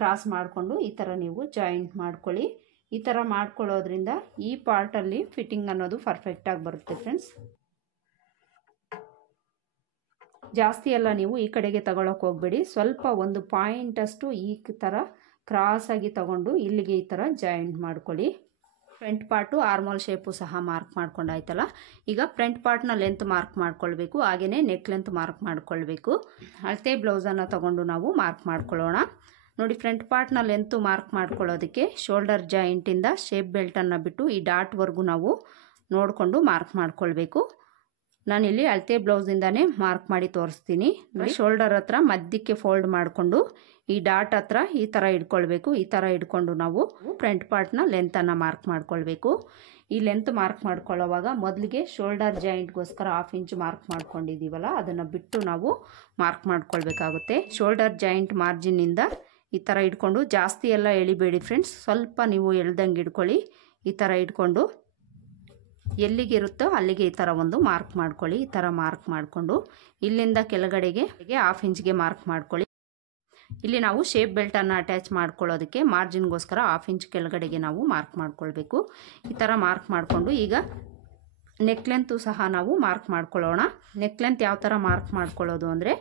ಕ್ರಾಸ್ ಮಾಡಿಕೊಂಡು ಈ ಥರ ನೀವು ಜಾಯಿಂಟ್ ಮಾಡ್ಕೊಳ್ಳಿ. ಈ ಥರ ಮಾಡ್ಕೊಳ್ಳೋದ್ರಿಂದ ಈ ಪಾರ್ಟಲ್ಲಿ ಫಿಟ್ಟಿಂಗ್ ಅನ್ನೋದು ಪರ್ಫೆಕ್ಟಾಗಿ ಬರುತ್ತೆ ಫ್ರೆಂಡ್ಸ್. ಜಾಸ್ತಿ ಎಲ್ಲ ನೀವು ಈ ಕಡೆಗೆ ತಗೊಳಕ್ಕೆ ಹೋಗಬೇಡಿ. ಸ್ವಲ್ಪ 1 ಪಾಯಿಂಟಷ್ಟು ಈ ಥರ ಕ್ರಾಸಾಗಿ ತಗೊಂಡು ಇಲ್ಲಿಗೆ ಈ ಥರ ಜಾಯಿಂಟ್ ಮಾಡ್ಕೊಳ್ಳಿ. ಫ್ರಂಟ್ ಪಾರ್ಟು ಆರ್ಮೋಲ್ ಶೇಪು ಸಹ ಮಾರ್ಕ್ ಮಾಡ್ಕೊಂಡಾಯ್ತಲ್ಲ. ಈಗ ಫ್ರಂಟ್ ಪಾರ್ಟ್ನ ಲೆಂತ್ ಮಾರ್ಕ್ ಮಾಡ್ಕೊಳ್ಬೇಕು, ಹಾಗೆಯೇ ನೆಕ್ ಲೆಂತ್ ಮಾರ್ಕ್ ಮಾಡ್ಕೊಳ್ಬೇಕು. ಅಳತೆ ಬ್ಲೌಸನ್ನು ತಗೊಂಡು ನಾವು ಮಾರ್ಕ್ ಮಾಡ್ಕೊಳ್ಳೋಣ. ನೋಡಿ ಫ್ರಂಟ್ ಪಾರ್ಟ್ನ ಲೆಂತು ಮಾರ್ಕ್ ಮಾಡ್ಕೊಳ್ಳೋದಕ್ಕೆ ಶೋಲ್ಡರ್ ಜಾಯಿಂಟಿಂದ ಶೇಪ್ ಬೆಲ್ಟನ್ನು ಬಿಟ್ಟು ಈ ಡಾಟ್ವರೆಗೂ ನಾವು ನೋಡಿಕೊಂಡು ಮಾರ್ಕ್ ಮಾಡ್ಕೊಳ್ಬೇಕು. ನಾನಿಲ್ಲಿ ಅಳತೆ ಬ್ಲೌಸಿಂದಾನೇ ಮಾರ್ಕ್ ಮಾಡಿ ತೋರಿಸ್ತೀನಿ. ಶೋಲ್ಡರ್ ಹತ್ರ ಮಧ್ಯಕ್ಕೆ ಫೋಲ್ಡ್ ಮಾಡಿಕೊಂಡು ಈ ಡಾಟ್ ಹತ್ರ ಈ ಥರ ಇಟ್ಕೊಳ್ಬೇಕು. ಈ ಥರ ಇಟ್ಕೊಂಡು ನಾವು ಫ್ರಂಟ್ ಪಾರ್ಟ್ನ ಲೆಂತನ್ನು ಮಾರ್ಕ್ ಮಾಡ್ಕೊಳ್ಬೇಕು. ಈ ಲೆಂತ್ ಮಾರ್ಕ್ ಮಾಡ್ಕೊಳ್ಳೋವಾಗ ಮೊದಲಿಗೆ ಶೋಲ್ಡರ್ ಜಾಯಿಂಟ್ಗೋಸ್ಕರ 1/2 ಇಂಚ್ ಮಾರ್ಕ್ ಮಾಡ್ಕೊಂಡಿದ್ದೀವಲ್ಲ ಅದನ್ನು ಬಿಟ್ಟು ನಾವು ಮಾರ್ಕ್ ಮಾಡ್ಕೊಳ್ಬೇಕಾಗುತ್ತೆ. ಶೋಲ್ಡರ್ ಜಾಯಿಂಟ್ ಮಾರ್ಜಿನ್ನಿಂದ ಈ ಥರ ಇಟ್ಕೊಂಡು ಜಾಸ್ತಿ ಎಲ್ಲ ಎಳಿಬೇಡಿ ಫ್ರೆಂಡ್ಸ್, ಸ್ವಲ್ಪ ನೀವು ಎಳ್ದಂಗೆ ಇಟ್ಕೊಳ್ಳಿ. ಈ ಥರ ಇಟ್ಕೊಂಡು ಎಲ್ಲಿಗಿರುತ್ತೋ ಅಲ್ಲಿಗೆ ಈ ಥರ ಒಂದು ಮಾರ್ಕ್ ಮಾಡ್ಕೊಳ್ಳಿ. ಈ ಥರ ಮಾರ್ಕ್ ಮಾಡಿಕೊಂಡು ಇಲ್ಲಿಂದ ಕೆಳಗಡೆಗೆ 1/2 ಇಂಚ್ಗೆ ಮಾರ್ಕ್ ಮಾಡ್ಕೊಳ್ಳಿ. ಇಲ್ಲಿ ನಾವು ಶೇಪ್ ಬೆಲ್ಟನ್ನು ಅಟ್ಯಾಚ್ ಮಾಡ್ಕೊಳ್ಳೋದಕ್ಕೆ ಮಾರ್ಜಿನ್ಗೋಸ್ಕರ 1/2 ಇಂಚ್ ಕೆಳಗಡೆಗೆ ನಾವು ಮಾರ್ಕ್ ಮಾಡ್ಕೊಳ್ಬೇಕು. ಈ ಥರ ಮಾರ್ಕ್ ಮಾಡಿಕೊಂಡು ಈಗ ನೆಕ್ ಲೆಂತು ಸಹ ನಾವು ಮಾರ್ಕ್ ಮಾಡ್ಕೊಳ್ಳೋಣ. ನೆಕ್ ಲೆಂತ್ ಯಾವ ಥರ ಮಾರ್ಕ್ ಮಾಡ್ಕೊಳ್ಳೋದು ಅಂದರೆ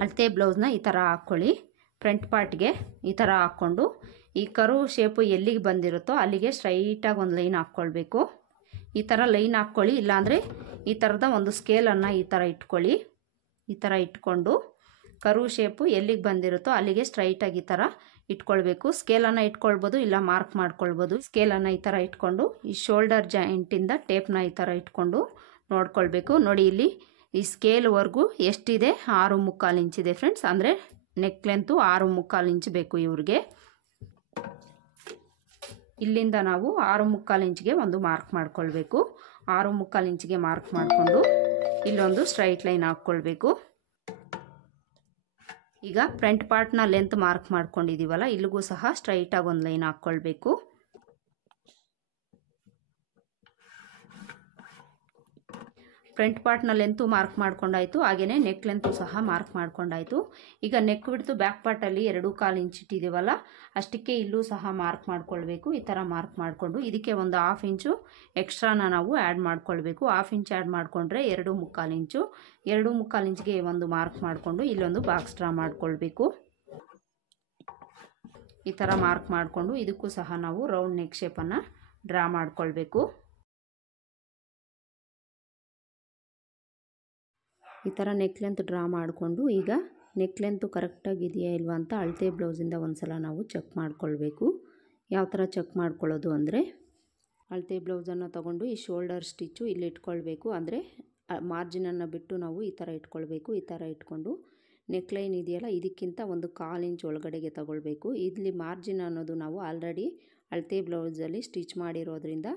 ಅಳತೆ ಬ್ಲೌಸ್ನ ಈ ಥರ ಹಾಕ್ಕೊಳ್ಳಿ. ಫ್ರಂಟ್ ಪಾರ್ಟ್ಗೆ ಈ ಥರ ಹಾಕ್ಕೊಂಡು ಈ ಕರು ಶೇಪು ಎಲ್ಲಿಗೆ ಬಂದಿರುತ್ತೋ ಅಲ್ಲಿಗೆ ಸ್ಟ್ರೈಟಾಗಿ ಒಂದು ಲೈನ್ ಹಾಕ್ಕೊಳ್ಬೇಕು. ಈ ಥರ ಲೈನ್ ಹಾಕ್ಕೊಳ್ಳಿ, ಇಲ್ಲಾಂದರೆ ಈ ಥರದ ಒಂದು ಸ್ಕೇಲನ್ನು ಈ ಥರ ಇಟ್ಕೊಳ್ಳಿ. ಈ ಥರ ಇಟ್ಕೊಂಡು ಕರು ಶೇಪು ಎಲ್ಲಿಗೆ ಬಂದಿರುತ್ತೋ ಅಲ್ಲಿಗೆ ಸ್ಟ್ರೈಟಾಗಿ ಈ ಥರ ಇಟ್ಕೊಳ್ಬೇಕು. ಸ್ಕೇಲನ್ನು ಇಟ್ಕೊಳ್ಬೋದು, ಇಲ್ಲ ಮಾರ್ಕ್ ಮಾಡ್ಕೊಳ್ಬೋದು. ಸ್ಕೇಲನ್ನು ಈ ಥರ ಇಟ್ಕೊಂಡು ಈ ಶೋಲ್ಡರ್ ಜಾಯಿಂಟಿಂದ ಟೇಪ್ನ ಈ ಥರ ಇಟ್ಕೊಂಡು ನೋಡ್ಕೊಳ್ಬೇಕು. ನೋಡಿ ಇಲ್ಲಿ ಈ ಸ್ಕೇಲ್ವರೆಗೂ ಎಷ್ಟಿದೆ, 6.25 ಇಂಚಿದೆ ಫ್ರೆಂಡ್ಸ್. ಅಂದರೆ ನೆಕ್ ಲೆಂತು 6.25 ಇಂಚ್ ಬೇಕು ಇವ್ರಿಗೆ. ಇಲ್ಲಿಂದ ನಾವು 6.25 ಇಂಚಿಗೆ ಒಂದು ಮಾರ್ಕ್ ಮಾಡ್ಕೊಳ್ಬೇಕು. 6.25 ಇಂಚಿಗೆ ಮಾರ್ಕ್ ಮಾಡಿಕೊಂಡು ಇಲ್ಲೊಂದು ಸ್ಟ್ರೈಟ್ ಲೈನ್ ಹಾಕ್ಕೊಳ್ಬೇಕು. ಈಗ ಫ್ರಂಟ್ ಪಾರ್ಟ್ನ ಲೆಂತ್ ಮಾರ್ಕ್ ಮಾಡ್ಕೊಂಡಿದ್ದೀವಲ್ಲ, ಇಲ್ಲಿಗೂ ಸಹ ಸ್ಟ್ರೈಟಾಗಿ ಒಂದು ಲೈನ್ ಹಾಕ್ಕೊಳ್ಬೇಕು. ಫ್ರಂಟ್ ಪಾರ್ಟ್ನ ಲೆಂತು ಮಾರ್ಕ್ ಮಾಡ್ಕೊಂಡಾಯಿತು, ಹಾಗೆಯೇ ನೆಕ್ ಲೆಂತು ಸಹ ಮಾರ್ಕ್ ಮಾಡ್ಕೊಂಡಾಯಿತು. ಈಗ ನೆಕ್ ಬಿಡ್ತು ಬ್ಯಾಕ್ ಪಾರ್ಟಲ್ಲಿ 2.25 ಇಂಚ್ ಇಟ್ಟಿದ್ದೀವಲ್ಲ, ಅಷ್ಟಕ್ಕೆ ಇಲ್ಲೂ ಸಹ ಮಾರ್ಕ್ ಮಾಡ್ಕೊಳ್ಬೇಕು. ಈ ಥರ ಮಾರ್ಕ್ ಮಾಡಿಕೊಂಡು ಇದಕ್ಕೆ ಒಂದು 1/2 ಇಂಚು ಎಕ್ಸ್ಟ್ರಾನ ನಾವು ಆ್ಯಡ್ ಮಾಡ್ಕೊಳ್ಬೇಕು. 1/2 ಇಂಚ್ ಆ್ಯಡ್ ಮಾಡಿಕೊಂಡ್ರೆ 2.25 ಇಂಚು. 2.25 ಇಂಚ್ಗೆ ಒಂದು ಮಾರ್ಕ್ ಮಾಡಿಕೊಂಡು ಇಲ್ಲೊಂದು ಬಾಕ್ಸ್ ಡ್ರಾ ಮಾಡ್ಕೊಳ್ಬೇಕು. ಈ ಥರ ಮಾರ್ಕ್ ಮಾಡಿಕೊಂಡು ಇದಕ್ಕೂ ಸಹ ನಾವು ರೌಂಡ್ ನೆಕ್ ಶೇಪನ್ನು ಡ್ರಾ ಮಾಡ್ಕೊಳ್ಬೇಕು. ಈ ಥರ ನೆಕ್ ಲೆಂತ್ ಡ್ರಾ ಮಾಡಿಕೊಂಡು ಈಗ ನೆಕ್ ಲೆಂತು ಕರೆಕ್ಟಾಗಿ ಇದೆಯಾ ಇಲ್ವಾ ಅಂತ ಅಳತೆ ಬ್ಲೌಸಿಂದ ಒಂದು ಸಲ ನಾವು ಚೆಕ್ ಮಾಡ್ಕೊಳ್ಬೇಕು. ಯಾವ ಥರ ಚೆಕ್ ಮಾಡ್ಕೊಳ್ಳೋದು ಅಂದರೆ, ಅಳತೆ ಬ್ಲೌಸನ್ನು ತೊಗೊಂಡು ಈ ಶೋಲ್ಡರ್ ಸ್ಟಿಚ್ಚು ಇಲ್ಲಿ ಇಟ್ಕೊಳ್ಬೇಕು. ಅಂದರೆ ಮಾರ್ಜಿನನ್ನು ಬಿಟ್ಟು ನಾವು ಈ ಥರ ಇಟ್ಕೊಳ್ಬೇಕು. ಈ ಥರ ಇಟ್ಕೊಂಡು ನೆಕ್ ಲೈನ್ ಇದೆಯಲ್ಲ, ಇದಕ್ಕಿಂತ ಒಂದು 1/4 ಇಂಚ್ ಒಳಗಡೆಗೆ ತಗೊಳ್ಬೇಕು. ಇಲ್ಲಿ ಮಾರ್ಜಿನ್ ಅನ್ನೋದು ನಾವು ಆಲ್ರೆಡಿ ಅಳತೆ ಬ್ಲೌಸಲ್ಲಿ ಸ್ಟಿಚ್ ಮಾಡಿರೋದ್ರಿಂದ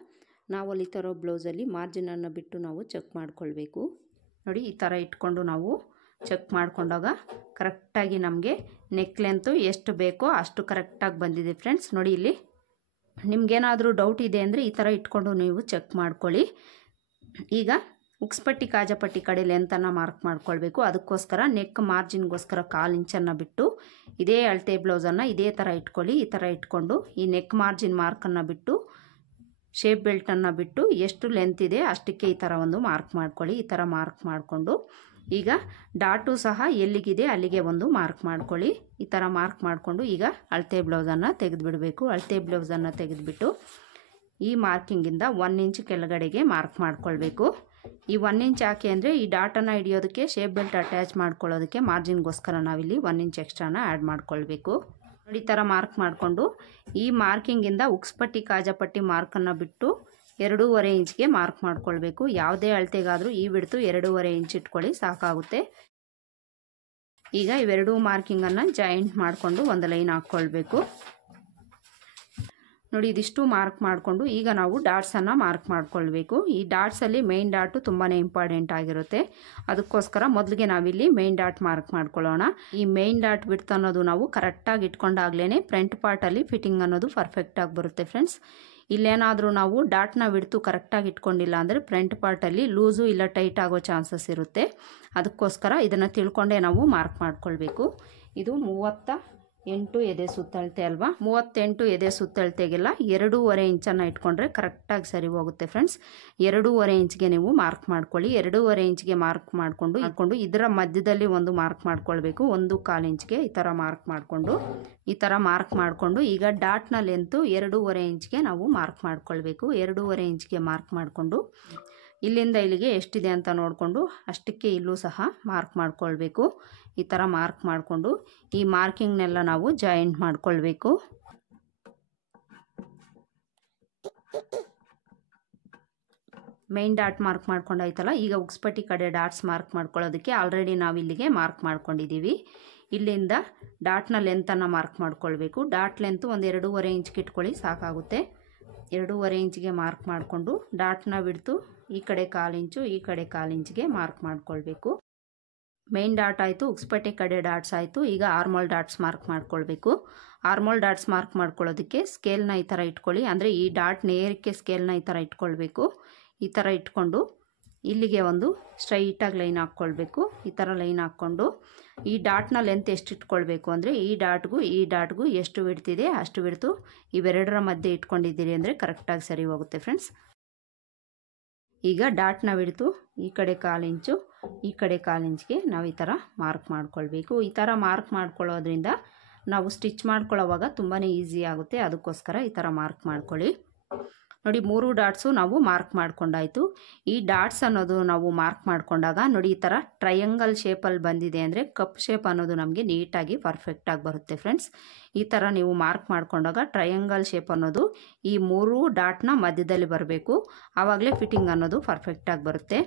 ನಾವು ಅಲ್ಲಿ ತರೋ ಬ್ಲೌಸಲ್ಲಿ ಮಾರ್ಜಿನನ್ನು ಬಿಟ್ಟು ನಾವು ಚೆಕ್ ಮಾಡ್ಕೊಳ್ಬೇಕು. ನೋಡಿ ಈ ಥರ ಇಟ್ಕೊಂಡು ನಾವು ಚೆಕ್ ಮಾಡಿಕೊಂಡಾಗ ಕರೆಕ್ಟಾಗಿ ನಮಗೆ ನೆಕ್ ಲೆಂತು ಎಷ್ಟು ಬೇಕೋ ಅಷ್ಟು ಕರೆಕ್ಟಾಗಿ ಬಂದಿದೆ ಫ್ರೆಂಡ್ಸ್. ನೋಡಿ ಇಲ್ಲಿ ನಿಮಗೇನಾದರೂ ಡೌಟ್ ಇದೆ ಅಂದರೆ ಈ ಥರ ಇಟ್ಕೊಂಡು ನೀವು ಚೆಕ್ ಮಾಡ್ಕೊಳ್ಳಿ. ಈಗ ಉಕ್ಸ್ಪಟ್ಟಿ ಕಾಜಪಟ್ಟಿ ಕಡೆ ಲೆಂತನ್ನು ಮಾರ್ಕ್ ಮಾಡ್ಕೊಳ್ಬೇಕು. ಅದಕ್ಕೋಸ್ಕರ ನೆಕ್ ಮಾರ್ಜಿನ್ಗೋಸ್ಕರ 1/4 ಇಂಚನ್ನು ಬಿಟ್ಟು ಇದೇ ಅಳತೆ ಬ್ಲೌಸನ್ನು ಇದೇ ಥರ ಇಟ್ಕೊಳ್ಳಿ. ಈ ಥರ ಇಟ್ಕೊಂಡು ಈ ನೆಕ್ ಮಾರ್ಜಿನ್ ಮಾರ್ಕನ್ನು ಬಿಟ್ಟು ಶೇಪ್ ಬೆಲ್ಟನ್ನು ಬಿಟ್ಟು ಎಷ್ಟು ಲೆಂತ್ ಇದೆ ಅಷ್ಟಕ್ಕೆ ಈ ಥರ ಒಂದು ಮಾರ್ಕ್ ಮಾಡ್ಕೊಳ್ಳಿ. ಈ ಥರ ಮಾರ್ಕ್ ಮಾಡಿಕೊಂಡು ಈಗ ಡಾಟು ಸಹ ಎಲ್ಲಿಗಿದೆ ಅಲ್ಲಿಗೆ ಒಂದು ಮಾರ್ಕ್ ಮಾಡ್ಕೊಳ್ಳಿ. ಈ ಥರ ಮಾರ್ಕ್ ಮಾಡಿಕೊಂಡು ಈಗ ಅಳತೆ ಬ್ಲೌಸನ್ನು ತೆಗೆದುಬಿಡಬೇಕು. ಅಳತೆ ಬ್ಲೌಸನ್ನು ತೆಗೆದುಬಿಟ್ಟು ಈ ಮಾರ್ಕಿಂಗಿಂದ 1 ಇಂಚ್ ಕೆಳಗಡೆಗೆ ಮಾರ್ಕ್ ಮಾಡ್ಕೊಳ್ಬೇಕು. ಈ 1 ಇಂಚ್ ಯಾಕೆ ಅಂದರೆ ಈ ಡಾಟನ್ನು ಹಿಡಿಯೋದಕ್ಕೆ ಶೇಪ್ ಬೆಲ್ಟ್ ಅಟ್ಯಾಚ್ ಮಾಡ್ಕೊಳ್ಳೋದಕ್ಕೆ ಮಾರ್ಜಿನ್ಗೋಸ್ಕರ ನಾವಿಲ್ಲಿ 1 ಇಂಚ್ ಎಕ್ಸ್ಟ್ರಾನ ಆ್ಯಡ್ ಮಾಡ್ಕೊಳ್ಬೇಕು. ನೋಡಿ ಈ ಥರ ಮಾರ್ಕ್ ಮಾಡಿಕೊಂಡು ಈ ಮಾರ್ಕಿಂಗಿಂದ ಉಕ್ಸ್ಪಟ್ಟಿ ಕಾಜಪಟ್ಟಿ ಮಾರ್ಕನ್ನು ಬಿಟ್ಟು 2.5 ಇಂಚ್ಗೆ ಮಾರ್ಕ್ ಮಾಡ್ಕೊಳ್ಬೇಕು. ಯಾವುದೇ ಅಳತೆಗಾದರೂ ಈ ಬಿಡ್ತು 2.5 ಇಂಚ್ ಇಟ್ಕೊಳ್ಳಿ ಸಾಕಾಗುತ್ತೆ. ಈಗ ಇವೆರಡೂ ಮಾರ್ಕಿಂಗನ್ನು ಜಾಯಿಂಟ್ ಮಾಡಿಕೊಂಡು ಒಂದು ಲೈನ್ ಹಾಕ್ಕೊಳ್ಬೇಕು. ನೋಡಿ ಇದಿಷ್ಟು ಮಾರ್ಕ್ ಮಾಡಿಕೊಂಡು ಈಗ ನಾವು ಡಾಟ್ಸನ್ನು ಮಾರ್ಕ್ ಮಾಡ್ಕೊಳ್ಬೇಕು. ಈ ಡಾಟ್ಸಲ್ಲಿ ಮೇನ್ ಡಾಟು ತುಂಬಾ ಇಂಪಾರ್ಟೆಂಟ್ ಆಗಿರುತ್ತೆ. ಅದಕ್ಕೋಸ್ಕರ ಮೊದಲಿಗೆ ನಾವಿಲ್ಲಿ ಮೇನ್ ಡಾಟ್ ಮಾರ್ಕ್ ಮಾಡ್ಕೊಳ್ಳೋಣ. ಈ ಮೇನ್ ಡಾಟ್ ಬಿಡ್ತು ಅನ್ನೋದು ನಾವು ಕರೆಕ್ಟಾಗಿ ಇಟ್ಕೊಂಡಾಗ್ಲೇ ಫ್ರಂಟ್ ಪಾರ್ಟಲ್ಲಿ ಫಿಟ್ಟಿಂಗ್ ಅನ್ನೋದು ಪರ್ಫೆಕ್ಟಾಗಿ ಬರುತ್ತೆ ಫ್ರೆಂಡ್ಸ್. ಇಲ್ಲೇನಾದರೂ ನಾವು ಡಾಟ್ನ ಬಿಡ್ತು ಕರೆಕ್ಟಾಗಿ ಇಟ್ಕೊಂಡಿಲ್ಲ ಅಂದರೆ ಫ್ರಂಟ್ ಪಾರ್ಟಲ್ಲಿ ಲೂಸು ಇಲ್ಲ ಟೈಟ್ ಆಗೋ ಚಾನ್ಸಸ್ ಇರುತ್ತೆ. ಅದಕ್ಕೋಸ್ಕರ ಇದನ್ನು ತಿಳ್ಕೊಂಡೇ ನಾವು ಮಾರ್ಕ್ ಮಾಡ್ಕೊಳ್ಬೇಕು. ಇದು 38 ಎದೆ ಸುತ್ತಳತೆ ಅಲ್ವಾ. 38 ಎದೆ ಸುತ್ತಳತೆಗೆಲ್ಲ 2.5 ಇಂಚನ್ನು ಇಟ್ಕೊಂಡ್ರೆ ಕರೆಕ್ಟಾಗಿ ಸರಿ ಹೋಗುತ್ತೆ ಫ್ರೆಂಡ್ಸ್. 2.5 ಇಂಚ್ಗೆ ನೀವು ಮಾರ್ಕ್ ಮಾಡ್ಕೊಳ್ಳಿ. 2.5 ಇಂಚ್ಗೆ ಮಾರ್ಕ್ ಮಾಡಿಕೊಂಡು ಇದರ ಮಧ್ಯದಲ್ಲಿ ಒಂದು ಮಾರ್ಕ್ ಮಾಡ್ಕೊಳ್ಬೇಕು. 1/4 ಇಂಚ್ಗೆ ಈ ಥರ ಮಾರ್ಕ್ ಮಾಡಿಕೊಂಡು ಈಗ ಡಾಟ್ನ ಲೆಂತು 2.5 ಇಂಚ್ಗೆ ನಾವು ಮಾರ್ಕ್ ಮಾಡ್ಕೊಳ್ಬೇಕು. 2.5 ಇಂಚ್ಗೆ ಮಾರ್ಕ್ ಮಾಡಿಕೊಂಡು ಇಲ್ಲಿಂದ ಇಲ್ಲಿಗೆ ಎಷ್ಟಿದೆ ಅಂತ ನೋಡಿಕೊಂಡು ಅಷ್ಟಕ್ಕೆ ಇಲ್ಲೂ ಸಹ ಮಾರ್ಕ್ ಮಾಡ್ಕೊಳ್ಬೇಕು. ಈ ಥರ ಮಾರ್ಕ್ ಮಾಡಿಕೊಂಡು ಈ ಮಾರ್ಕಿಂಗ್ನೆಲ್ಲ ನಾವು ಜಾಯಿಂಟ್ ಮಾಡ್ಕೊಳ್ಬೇಕು. ಮೇನ್ ಡಾಟ್ ಮಾರ್ಕ್ ಮಾಡ್ಕೊಂಡಾಯ್ತಲ್ಲ, ಈಗ ಉಕ್ಸ್ಪಟ್ಟಿ ಕಡೆ ಡಾಟ್ಸ್ ಮಾರ್ಕ್ ಮಾಡ್ಕೊಳ್ಳೋದಕ್ಕೆ ಆಲ್ರೆಡಿ ನಾವು ಇಲ್ಲಿಗೆ ಮಾರ್ಕ್ ಮಾಡ್ಕೊಂಡಿದ್ದೀವಿ. ಇಲ್ಲಿಂದ ಡಾಟ್ನ ಲೆಂತನ್ನು ಮಾರ್ಕ್ ಮಾಡ್ಕೊಳ್ಬೇಕು. ಡಾಟ್ ಲೆಂತು ಒಂದು 2.5 ಇಂಚ್ಗೆ ಇಟ್ಕೊಳ್ಳಿ ಸಾಕಾಗುತ್ತೆ. 2.5 ಇಂಚ್ಗೆ ಮಾರ್ಕ್ ಮಾಡಿಕೊಂಡು ಡಾಟ್ನ ಬಿಡ್ತು ಈ ಕಡೆ 1/4 ಇಂಚು ಈ ಕಡೆ 1/4 ಇಂಚ್ಗೆ ಮಾರ್ಕ್ ಮಾಡ್ಕೊಳ್ಬೇಕು. ಮೇನ್ ಡಾಟ್ ಆಯಿತು, ಉಕ್ಸ್ಪಟ್ಟಿ ಕಡೆ ಡಾಟ್ಸ್ ಆಯಿತು. ಈಗ ಆರ್ಮೋಲ್ ಡಾಟ್ಸ್ ಮಾರ್ಕ್ ಮಾಡ್ಕೊಳ್ಬೇಕು. ಆರ್ಮೋಲ್ ಡಾಟ್ಸ್ ಮಾರ್ಕ್ ಮಾಡ್ಕೊಳ್ಳೋದಕ್ಕೆ ಸ್ಕೇಲ್ನ ಈ ಥರ ಇಟ್ಕೊಳ್ಳಿ. ಅಂದರೆ ಈ ಡಾಟ್ ನೇರಕ್ಕೆ ಸ್ಕೇಲ್ನ ಈ ಥರ ಇಟ್ಕೊಳ್ಬೇಕು. ಈ ಥರ ಇಟ್ಕೊಂಡು ಇಲ್ಲಿಗೆ ಒಂದು ಸ್ಟ್ರೈಟಾಗಿ ಲೈನ್ ಹಾಕ್ಕೊಳ್ಬೇಕು. ಈ ಥರ ಲೈನ್ ಹಾಕ್ಕೊಂಡು ಈ ಡಾಟ್ನ ಲೆಂತ್ ಎಷ್ಟು ಇಟ್ಕೊಳ್ಬೇಕು ಅಂದರೆ ಈ ಡಾಟ್ಗೂ ಎಷ್ಟು ಬಿಡ್ತಿದೆ ಅಷ್ಟು ಬಿಡ್ತು ಇವೆರಡರ ಮಧ್ಯೆ ಇಟ್ಕೊಂಡಿದ್ದೀರಿ ಅಂದರೆ ಕರೆಕ್ಟಾಗಿ ಸರಿ ಹೋಗುತ್ತೆ ಫ್ರೆಂಡ್ಸ್. ಈಗ ಡಾಟ್ನ ಬಿಡ್ತು ಈ ಕಡೆ 1/4 ಇಂಚು ಈ ಕಡೆ 1/4 ಇಂಚ್ಗೆ ನಾವು ಈ ಥರ ಮಾರ್ಕ್ ಮಾಡ್ಕೊಳ್ಬೇಕು. ಈ ಥರ ಮಾರ್ಕ್ ಮಾಡ್ಕೊಳ್ಳೋದ್ರಿಂದ ನಾವು ಸ್ಟಿಚ್ ಮಾಡ್ಕೊಳ್ಳೋವಾಗ ತುಂಬಾ ಈಸಿ ಆಗುತ್ತೆ. ಅದಕ್ಕೋಸ್ಕರ ಈ ಥರ ಮಾರ್ಕ್ ಮಾಡ್ಕೊಳ್ಳಿ. ನೋಡಿ 3 ಡಾಟ್ಸು ನಾವು ಮಾರ್ಕ್ ಮಾಡ್ಕೊಂಡಾಯಿತು. ಈ ಡಾಟ್ಸ್ ಅನ್ನೋದು ನಾವು ಮಾರ್ಕ್ ಮಾಡ್ಕೊಂಡಾಗ ನೋಡಿ ಈ ಥರ ಟ್ರಯಾಂಗಲ್ ಶೇಪಲ್ಲಿ ಬಂದಿದೆ ಅಂದರೆ ಕಪ್ ಶೇಪ್ ಅನ್ನೋದು ನಮಗೆ ನೀಟಾಗಿ ಪರ್ಫೆಕ್ಟಾಗಿ ಬರುತ್ತೆ ಫ್ರೆಂಡ್ಸ್. ಈ ಥರ ನೀವು ಮಾರ್ಕ್ ಮಾಡ್ಕೊಂಡಾಗ ಟ್ರಯಾಂಗಲ್ ಶೇಪ್ ಅನ್ನೋದು ಈ 3 ಡಾಟ್ನ ಮಧ್ಯದಲ್ಲಿ ಬರಬೇಕು. ಆವಾಗಲೇ ಫಿಟ್ಟಿಂಗ್ ಅನ್ನೋದು ಪರ್ಫೆಕ್ಟಾಗಿ ಬರುತ್ತೆ.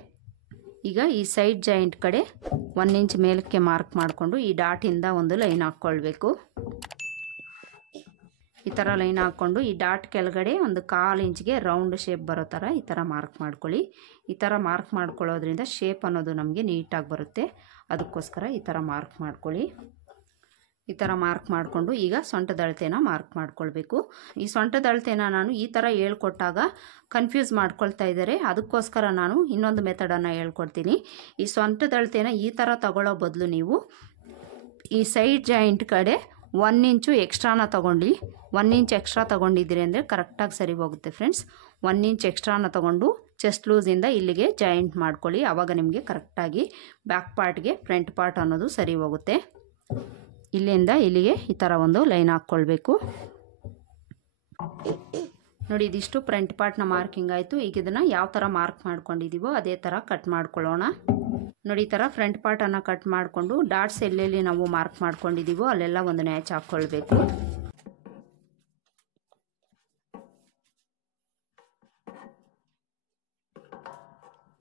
ಈಗ ಈ ಸೈಡ್ ಜಾಯಿಂಟ್ ಕಡೆ 1 ಇಂಚ್ ಮೇಲಕ್ಕೆ ಮಾರ್ಕ್ ಮಾಡಿಕೊಂಡು ಈ ಡಾಟಿಂದ ಒಂದು ಲೈನ್ ಹಾಕ್ಕೊಳ್ಬೇಕು. ಈ ಥರ ಲೈನ್ ಹಾಕ್ಕೊಂಡು ಈ ಡಾಟ್ ಕೆಳಗಡೆ ಒಂದು 1/4 ಇಂಚ್ಗೆ ರೌಂಡ್ ಶೇಪ್ ಬರೋ ಥರ ಈ ಥರ ಮಾರ್ಕ್ ಮಾಡ್ಕೊಳ್ಳಿ. ಈ ಥರ ಮಾರ್ಕ್ ಮಾಡ್ಕೊಳ್ಳೋದ್ರಿಂದ ಶೇಪ್ ಅನ್ನೋದು ನಮಗೆ ನೀಟಾಗಿ ಬರುತ್ತೆ. ಅದಕ್ಕೋಸ್ಕರ ಈ ಥರ ಮಾರ್ಕ್ ಮಾಡ್ಕೊಳ್ಳಿ. ಈ ಥರ ಮಾರ್ಕ್ ಮಾಡಿಕೊಂಡು ಈಗ ಸೊಂಟದ ಅಳತೆನ ಮಾರ್ಕ್ ಮಾಡ್ಕೊಳ್ಬೇಕು. ಈ ಸೊಂಟದ ಅಳತೆನ ನಾನು ಈ ಥರ ಹೇಳ್ಕೊಟ್ಟಾಗ ಕನ್ಫ್ಯೂಸ್ ಮಾಡ್ಕೊಳ್ತಾ ಇದ್ದಾರೆ. ಅದಕ್ಕೋಸ್ಕರ ನಾನು ಇನ್ನೊಂದು ಮೆಥಡನ್ನು ಹೇಳ್ಕೊಡ್ತೀನಿ. ಈ ಸೊಂಟದ ಅಳತೆನ ಈ ಥರ ತಗೊಳ್ಳೋ ಬದಲು ನೀವು ಈ ಸೈಡ್ ಜಾಯಿಂಟ್ ಕಡೆ 1 ಇಂಚು ಎಕ್ಸ್ಟ್ರಾನ ತಗೊಂಡು 1 ಇಂಚ್ ಎಕ್ಸ್ಟ್ರಾ ತೊಗೊಂಡಿದ್ದೀರಿ ಅಂದರೆ ಕರೆಕ್ಟಾಗಿ ಸರಿ ಹೋಗುತ್ತೆ ಫ್ರೆಂಡ್ಸ್. 1 ಇಂಚ್ ಎಕ್ಸ್ಟ್ರಾನ ತೊಗೊಂಡು ಚೆಸ್ಟ್ ಲೂಸಿಂದ ಇಲ್ಲಿಗೆ ಜಾಯಿಂಟ್ ಮಾಡ್ಕೊಳ್ಳಿ. ಆವಾಗ ನಿಮಗೆ ಕರೆಕ್ಟಾಗಿ ಬ್ಯಾಕ್ ಪಾರ್ಟ್ಗೆ ಫ್ರಂಟ್ ಪಾರ್ಟ್ ಅನ್ನೋದು ಸರಿ ಹೋಗುತ್ತೆ. ಇಲ್ಲಿಂದ ಇಲ್ಲಿಗೆ ಈ ಥರ ಒಂದು ಲೈನ್ ಹಾಕ್ಕೊಳ್ಬೇಕು. ನೋಡಿ ಇದಿಷ್ಟು ಫ್ರಂಟ್ ಪಾರ್ಟ್ನ ಮಾರ್ಕಿಂಗ್ ಆಯಿತು. ಈಗ ಇದನ್ನು ಯಾವ ಥರ ಮಾರ್ಕ್ ಮಾಡ್ಕೊಂಡಿದ್ದೀವೋ ಅದೇ ಥರ ಕಟ್ ಮಾಡ್ಕೊಳ್ಳೋಣ. ನೋಡಿ ಈ ಥರ ಫ್ರಂಟ್ ಪಾರ್ಟನ್ನು ಕಟ್ ಮಾಡಿಕೊಂಡು ಡಾಟ್ಸ್ ಎಲ್ಲೆಲ್ಲಿ ನಾವು ಮಾರ್ಕ್ ಮಾಡ್ಕೊಂಡಿದ್ದೀವೋ ಅಲ್ಲೆಲ್ಲ ಒಂದು ನ್ಯಾಚ್ ಹಾಕ್ಕೊಳ್ಬೇಕು.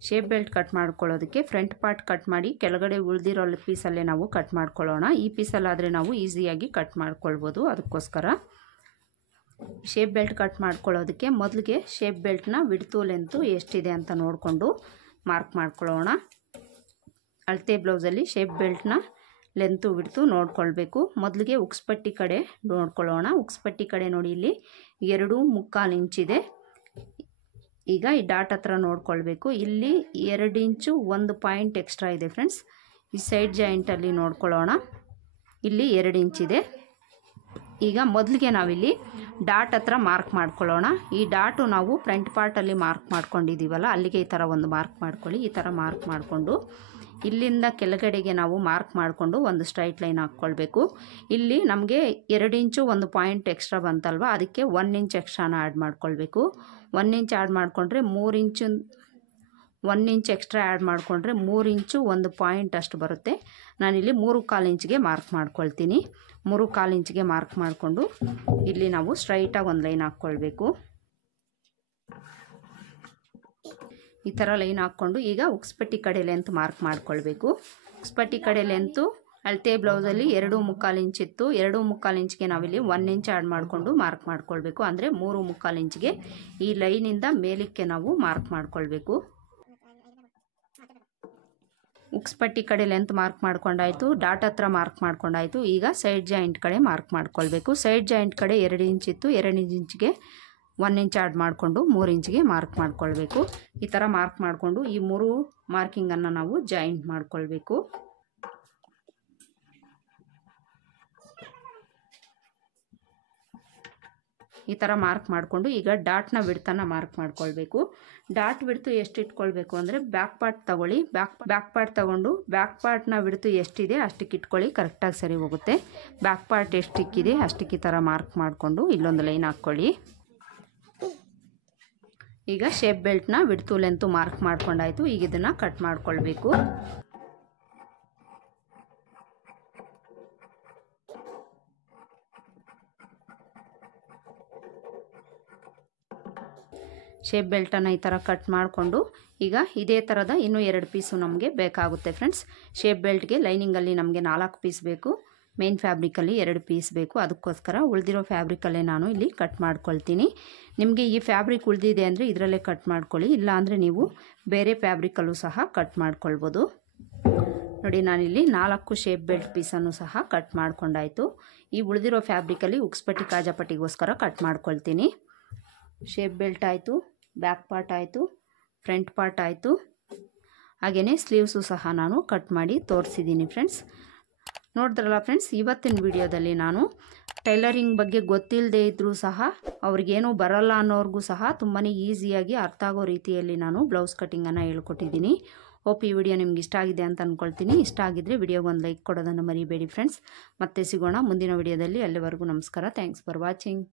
ಶೇಪ್ ಬೆಲ್ಟ್ ಕಟ್ ಮಾಡ್ಕೊಳ್ಳೋದಕ್ಕೆ ಫ್ರಂಟ್ ಪಾರ್ಟ್ ಕಟ್ ಮಾಡಿ ಕೆಳಗಡೆ ಉಳಿದಿರೋ ಪೀಸಲ್ಲೇ ನಾವು ಕಟ್ ಮಾಡ್ಕೊಳ್ಳೋಣ. ಈ ಪೀಸಲ್ಲಾದರೆ ನಾವು ಈಸಿಯಾಗಿ ಕಟ್ ಮಾಡ್ಕೊಳ್ಬೋದು. ಅದಕ್ಕೋಸ್ಕರ ಶೇಪ್ ಬೆಲ್ಟ್ ಕಟ್ ಮಾಡ್ಕೊಳ್ಳೋದಕ್ಕೆ ಮೊದಲಿಗೆ ಶೇಪ್ ಬೆಲ್ಟ್ನ ವಿಡ್ತು ಲೆಂತು ಎಷ್ಟಿದೆ ಅಂತ ನೋಡಿಕೊಂಡು ಮಾರ್ಕ್ ಮಾಡ್ಕೊಳ್ಳೋಣ. ಅಳತೆ ಬ್ಲೌಸಲ್ಲಿ ಶೇಪ್ ಬೆಲ್ಟ್ನ ಲೆಂತು ವಿಡ್ತು ನೋಡ್ಕೊಳ್ಬೇಕು. ಮೊದಲಿಗೆ ಉಕ್ಸ್ಪಟ್ಟಿ ಕಡೆ ನೋಡ್ಕೊಳ್ಳೋಣ. ಉಕ್ಸ್ಪಟ್ಟಿ ಕಡೆ ನೋಡಿ ಇಲ್ಲಿ 2.25 ಇಂಚಿದೆ. ಈಗ ಈ ಡಾಟ್ ಹತ್ರ ನೋಡ್ಕೊಳ್ಬೇಕು. ಇಲ್ಲಿ 2 ಇಂಚು 1 ಪಾಯಿಂಟ್ ಎಕ್ಸ್ಟ್ರಾ ಇದೆ ಫ್ರೆಂಡ್ಸ್. ಈ ಸೈಡ್ ಜಾಯಿಂಟಲ್ಲಿ ನೋಡ್ಕೊಳ್ಳೋಣ. ಇಲ್ಲಿ 2 ಇಂಚಿದೆ. ಈಗ ಮೊದಲಿಗೆ ನಾವಿಲ್ಲಿ ಡಾಟ್ ಹತ್ರ ಮಾರ್ಕ್ ಮಾಡ್ಕೊಳ್ಳೋಣ. ಈ ಡಾಟು ನಾವು ಫ್ರಂಟ್ ಪಾರ್ಟಲ್ಲಿ ಮಾರ್ಕ್ ಮಾಡ್ಕೊಂಡಿದ್ದೀವಲ್ಲ ಅಲ್ಲಿಗೆ ಈ ಥರ ಒಂದು ಮಾರ್ಕ್ ಮಾಡ್ಕೊಳ್ಳಿ. ಈ ಥರ ಮಾರ್ಕ್ ಮಾಡಿಕೊಂಡು ಇಲ್ಲಿಂದ ಕೆಳಗಡೆಗೆ ನಾವು ಮಾರ್ಕ್ ಮಾಡಿಕೊಂಡು ಒಂದು ಸ್ಟ್ರೈಟ್ ಲೈನ್ ಹಾಕ್ಕೊಳ್ಬೇಕು. ಇಲ್ಲಿ ನಮಗೆ 2 ಇಂಚು 1 ಪಾಯಿಂಟ್ ಎಕ್ಸ್ಟ್ರಾ ಬಂತಲ್ವ, ಅದಕ್ಕೆ 1 ಇಂಚ್ ಎಕ್ಸ್ಟ್ರಾನ ಆ್ಯಡ್ ಮಾಡ್ಕೊಳ್ಬೇಕು. 1 ಇಂಚ್ ಆ್ಯಡ್ ಮಾಡಿಕೊಂಡ್ರೆ 1 ಇಂಚ್ ಎಕ್ಸ್ಟ್ರಾ ಆ್ಯಡ್ ಮಾಡಿಕೊಂಡ್ರೆ 3 ಇಂಚು 1 ಪಾಯಿಂಟ್ ಅಷ್ಟು ಬರುತ್ತೆ. ನಾನಿಲ್ಲಿ 3/4 ಇಂಚ್ಗೆ ಮಾರ್ಕ್ ಮಾಡ್ಕೊಳ್ತೀನಿ. 3/4 ಇಂಚ್ಗೆ ಮಾರ್ಕ್ ಮಾಡಿಕೊಂಡು ಇಲ್ಲಿ ನಾವು ಸ್ಟ್ರೈಟಾಗಿ ಒಂದು ಲೈನ್ ಹಾಕ್ಕೊಳ್ಬೇಕು. ಈ ಥರ ಲೈನ್ ಹಾಕ್ಕೊಂಡು ಈಗ ಉಕ್ಸ್ಪಟ್ಟಿ ಕಡೆ ಲೆಂತ್ ಮಾರ್ಕ್ ಮಾಡ್ಕೊಳ್ಬೇಕು. ಉಕ್ಸ್ಪಟ್ಟಿ ಕಡೆ ಲೆಂತು ಅಳತೆ ಬ್ಲೌಸಲ್ಲಿ 2.25 ಇಂಚ್ ಇತ್ತು. 2.25 ಇಂಚ್ಗೆ ನಾವಿಲ್ಲಿ 1 ಇಂಚ್ ಆ್ಯಡ್ ಮಾಡಿಕೊಂಡು ಮಾರ್ಕ್ ಮಾಡ್ಕೊಳ್ಬೇಕು. ಅಂದರೆ 3.25 ಇಂಚ್ಗೆ ಈ ಲೈನಿಂದ ಮೇಲಕ್ಕೆ ನಾವು ಮಾರ್ಕ್ ಮಾಡ್ಕೊಳ್ಬೇಕು. ಉಕ್ಸ್ಪಟ್ಟಿ ಕಡೆ ಲೆಂತ್ ಮಾರ್ಕ್ ಮಾಡ್ಕೊಂಡಾಯಿತು. ಡಾಟ್ ಹತ್ರ ಮಾರ್ಕ್ ಮಾಡ್ಕೊಂಡಾಯಿತು. ಈಗ ಸೈಡ್ ಜಾಯಿಂಟ್ ಕಡೆ ಮಾರ್ಕ್ ಮಾಡ್ಕೊಳ್ಬೇಕು. ಸೈಡ್ ಜಾಯಿಂಟ್ ಕಡೆ 2 ಇಂಚ್ ಇತ್ತು. 2 ಇಂಚಿಗೆ 1 ಇಂಚ್ ಆ್ಯಡ್ ಮಾಡಿಕೊಂಡು 3 ಇಂಚಿಗೆ ಮಾರ್ಕ್ ಮಾಡ್ಕೊಳ್ಬೇಕು. ಈ ಥರ ಮಾರ್ಕ್ ಮಾಡಿಕೊಂಡು ಈ 3 ಮಾರ್ಕಿಂಗನ್ನು ನಾವು ಜಾಯಿಂಟ್ ಮಾಡ್ಕೊಳ್ಬೇಕು. ಈ ಥರ ಮಾರ್ಕ್ ಮಾಡಿಕೊಂಡು ಈಗ ಡಾಟ್ನ ವಿಡ್ತನ್ನು ಮಾರ್ಕ್ ಮಾಡ್ಕೊಳ್ಬೇಕು. ಡಾಟ್ ವಿಡ್ತು ಎಷ್ಟು ಇಟ್ಕೊಳ್ಬೇಕು ಅಂದರೆ ಬ್ಯಾಕ್ ಪಾರ್ಟ್ ತಗೊಳ್ಳಿ. ಬ್ಯಾಕ್ ಪಾರ್ಟ್ ತಗೊಂಡು ಬ್ಯಾಕ್ ಪಾರ್ಟ್ನ ವಿಡ್ತು ಎಷ್ಟಿದೆ ಅಷ್ಟಕ್ಕೆ ಇಟ್ಕೊಳ್ಳಿ. ಕರೆಕ್ಟಾಗಿ ಸರಿ ಹೋಗುತ್ತೆ. ಬ್ಯಾಕ್ ಪಾರ್ಟ್ ಎಷ್ಟಿಕ್ಕಿದೆ ಅಷ್ಟಕ್ಕೆ ಈ ಥರ ಮಾರ್ಕ್ ಮಾಡಿಕೊಂಡು ಇಲ್ಲೊಂದು ಲೈನ್ ಹಾಕ್ಕೊಳ್ಳಿ. ಈಗ ಶೇಪ್ ಬೆಲ್ಟ್ನ ವಿಡ್ತು ಲೆಂತು ಮಾರ್ಕ್ ಮಾಡ್ಕೊಂಡಾಯಿತು. ಈಗ ಇದನ್ನು ಕಟ್ ಮಾಡ್ಕೊಳ್ಬೇಕು. ಶೇಪ್ ಬೆಲ್ಟನ್ನು ಈ ಥರ ಕಟ್ ಮಾಡಿಕೊಂಡು ಈಗ ಇದೇ ಥರದ ಇನ್ನೂ 2 ಪೀಸು ನಮಗೆ ಬೇಕಾಗುತ್ತೆ ಫ್ರೆಂಡ್ಸ್. ಶೇಪ್ ಬೆಲ್ಟ್ಗೆ ಲೈನಿಂಗಲ್ಲಿ ನಮಗೆ 4 ಪೀಸ್ ಬೇಕು. ಮೇನ್ ಫ್ಯಾಬ್ರಿಕಲ್ಲಿ 2 ಪೀಸ್ ಬೇಕು. ಅದಕ್ಕೋಸ್ಕರ ಉಳಿದಿರೋ ಫ್ಯಾಬ್ರಿಕಲ್ಲೇ ನಾನು ಇಲ್ಲಿ ಕಟ್ ಮಾಡ್ಕೊಳ್ತೀನಿ. ನಿಮಗೆ ಈ ಫ್ಯಾಬ್ರಿಕ್ ಉಳಿದಿದೆ ಅಂದರೆ ಇದರಲ್ಲೇ ಕಟ್ ಮಾಡ್ಕೊಳ್ಳಿ. ಇಲ್ಲಾಂದರೆ ನೀವು ಬೇರೆ ಫ್ಯಾಬ್ರಿಕಲ್ಲೂ ಸಹ ಕಟ್ ಮಾಡ್ಕೊಳ್ಬೋದು. ನೋಡಿ ನಾನಿಲ್ಲಿ 4 ಶೇಪ್ ಬೆಲ್ಟ್ ಪೀಸನ್ನು ಸಹ ಕಟ್ ಮಾಡ್ಕೊಂಡಾಯಿತು. ಈ ಉಳಿದಿರೋ ಫ್ಯಾಬ್ರಿಕಲ್ಲಿ ಉಕ್ಸ್ಪಟ್ಟಿ ಕಾಜಾಪಟ್ಟಿಗೋಸ್ಕರ ಕಟ್ ಮಾಡ್ಕೊಳ್ತೀನಿ. ಶೇಪ್ ಬೆಲ್ಟ್ ಆಯಿತು, ಬ್ಯಾಕ್ ಪಾರ್ಟ್ ಆಯಿತು, ಫ್ರಂಟ್ ಪಾರ್ಟ್ ಆಯಿತು, ಹಾಗೆಯೇ ಸ್ಲೀವ್ಸು ಸಹ ನಾನು ಕಟ್ ಮಾಡಿ ತೋರಿಸಿದ್ದೀನಿ ಫ್ರೆಂಡ್ಸ್. ನೋಡಿದ್ರಲ್ಲ ಫ್ರೆಂಡ್ಸ್, ಇವತ್ತಿನ ವಿಡಿಯೋದಲ್ಲಿ ನಾನು ಟೈಲರಿಂಗ್ ಬಗ್ಗೆ ಗೊತ್ತಿಲ್ಲದೆ ಇದ್ದರೂ ಸಹ ಅವ್ರಿಗೇನೂ ಬರಲ್ಲ ಅನ್ನೋರಿಗೂ ಸಹ ತುಂಬಾ ಈಸಿಯಾಗಿ ಅರ್ಥ ಆಗೋ ರೀತಿಯಲ್ಲಿ ನಾನು ಬ್ಲೌಸ್ ಕಟ್ಟಿಂಗನ್ನು ಹೇಳ್ಕೊಟ್ಟಿದ್ದೀನಿ. ಹೋಪ್ ಈ ವಿಡಿಯೋ ನಿಮ್ಗೆ ಇಷ್ಟ ಆಗಿದೆ ಅಂತ ಅಂದ್ಕೊಳ್ತೀನಿ. ಇಷ್ಟ ಆಗಿದ್ದರೆ ವಿಡಿಯೋಗೆ ಒಂದು ಲೈಕ್ ಕೊಡೋದನ್ನು ಮರಿಬೇಡಿ ಫ್ರೆಂಡ್ಸ್. ಮತ್ತೆ ಸಿಗೋಣ ಮುಂದಿನ ವಿಡಿಯೋದಲ್ಲಿ. ಅಲ್ಲಿವರೆಗೂ ನಮಸ್ಕಾರ. Thanks for watching.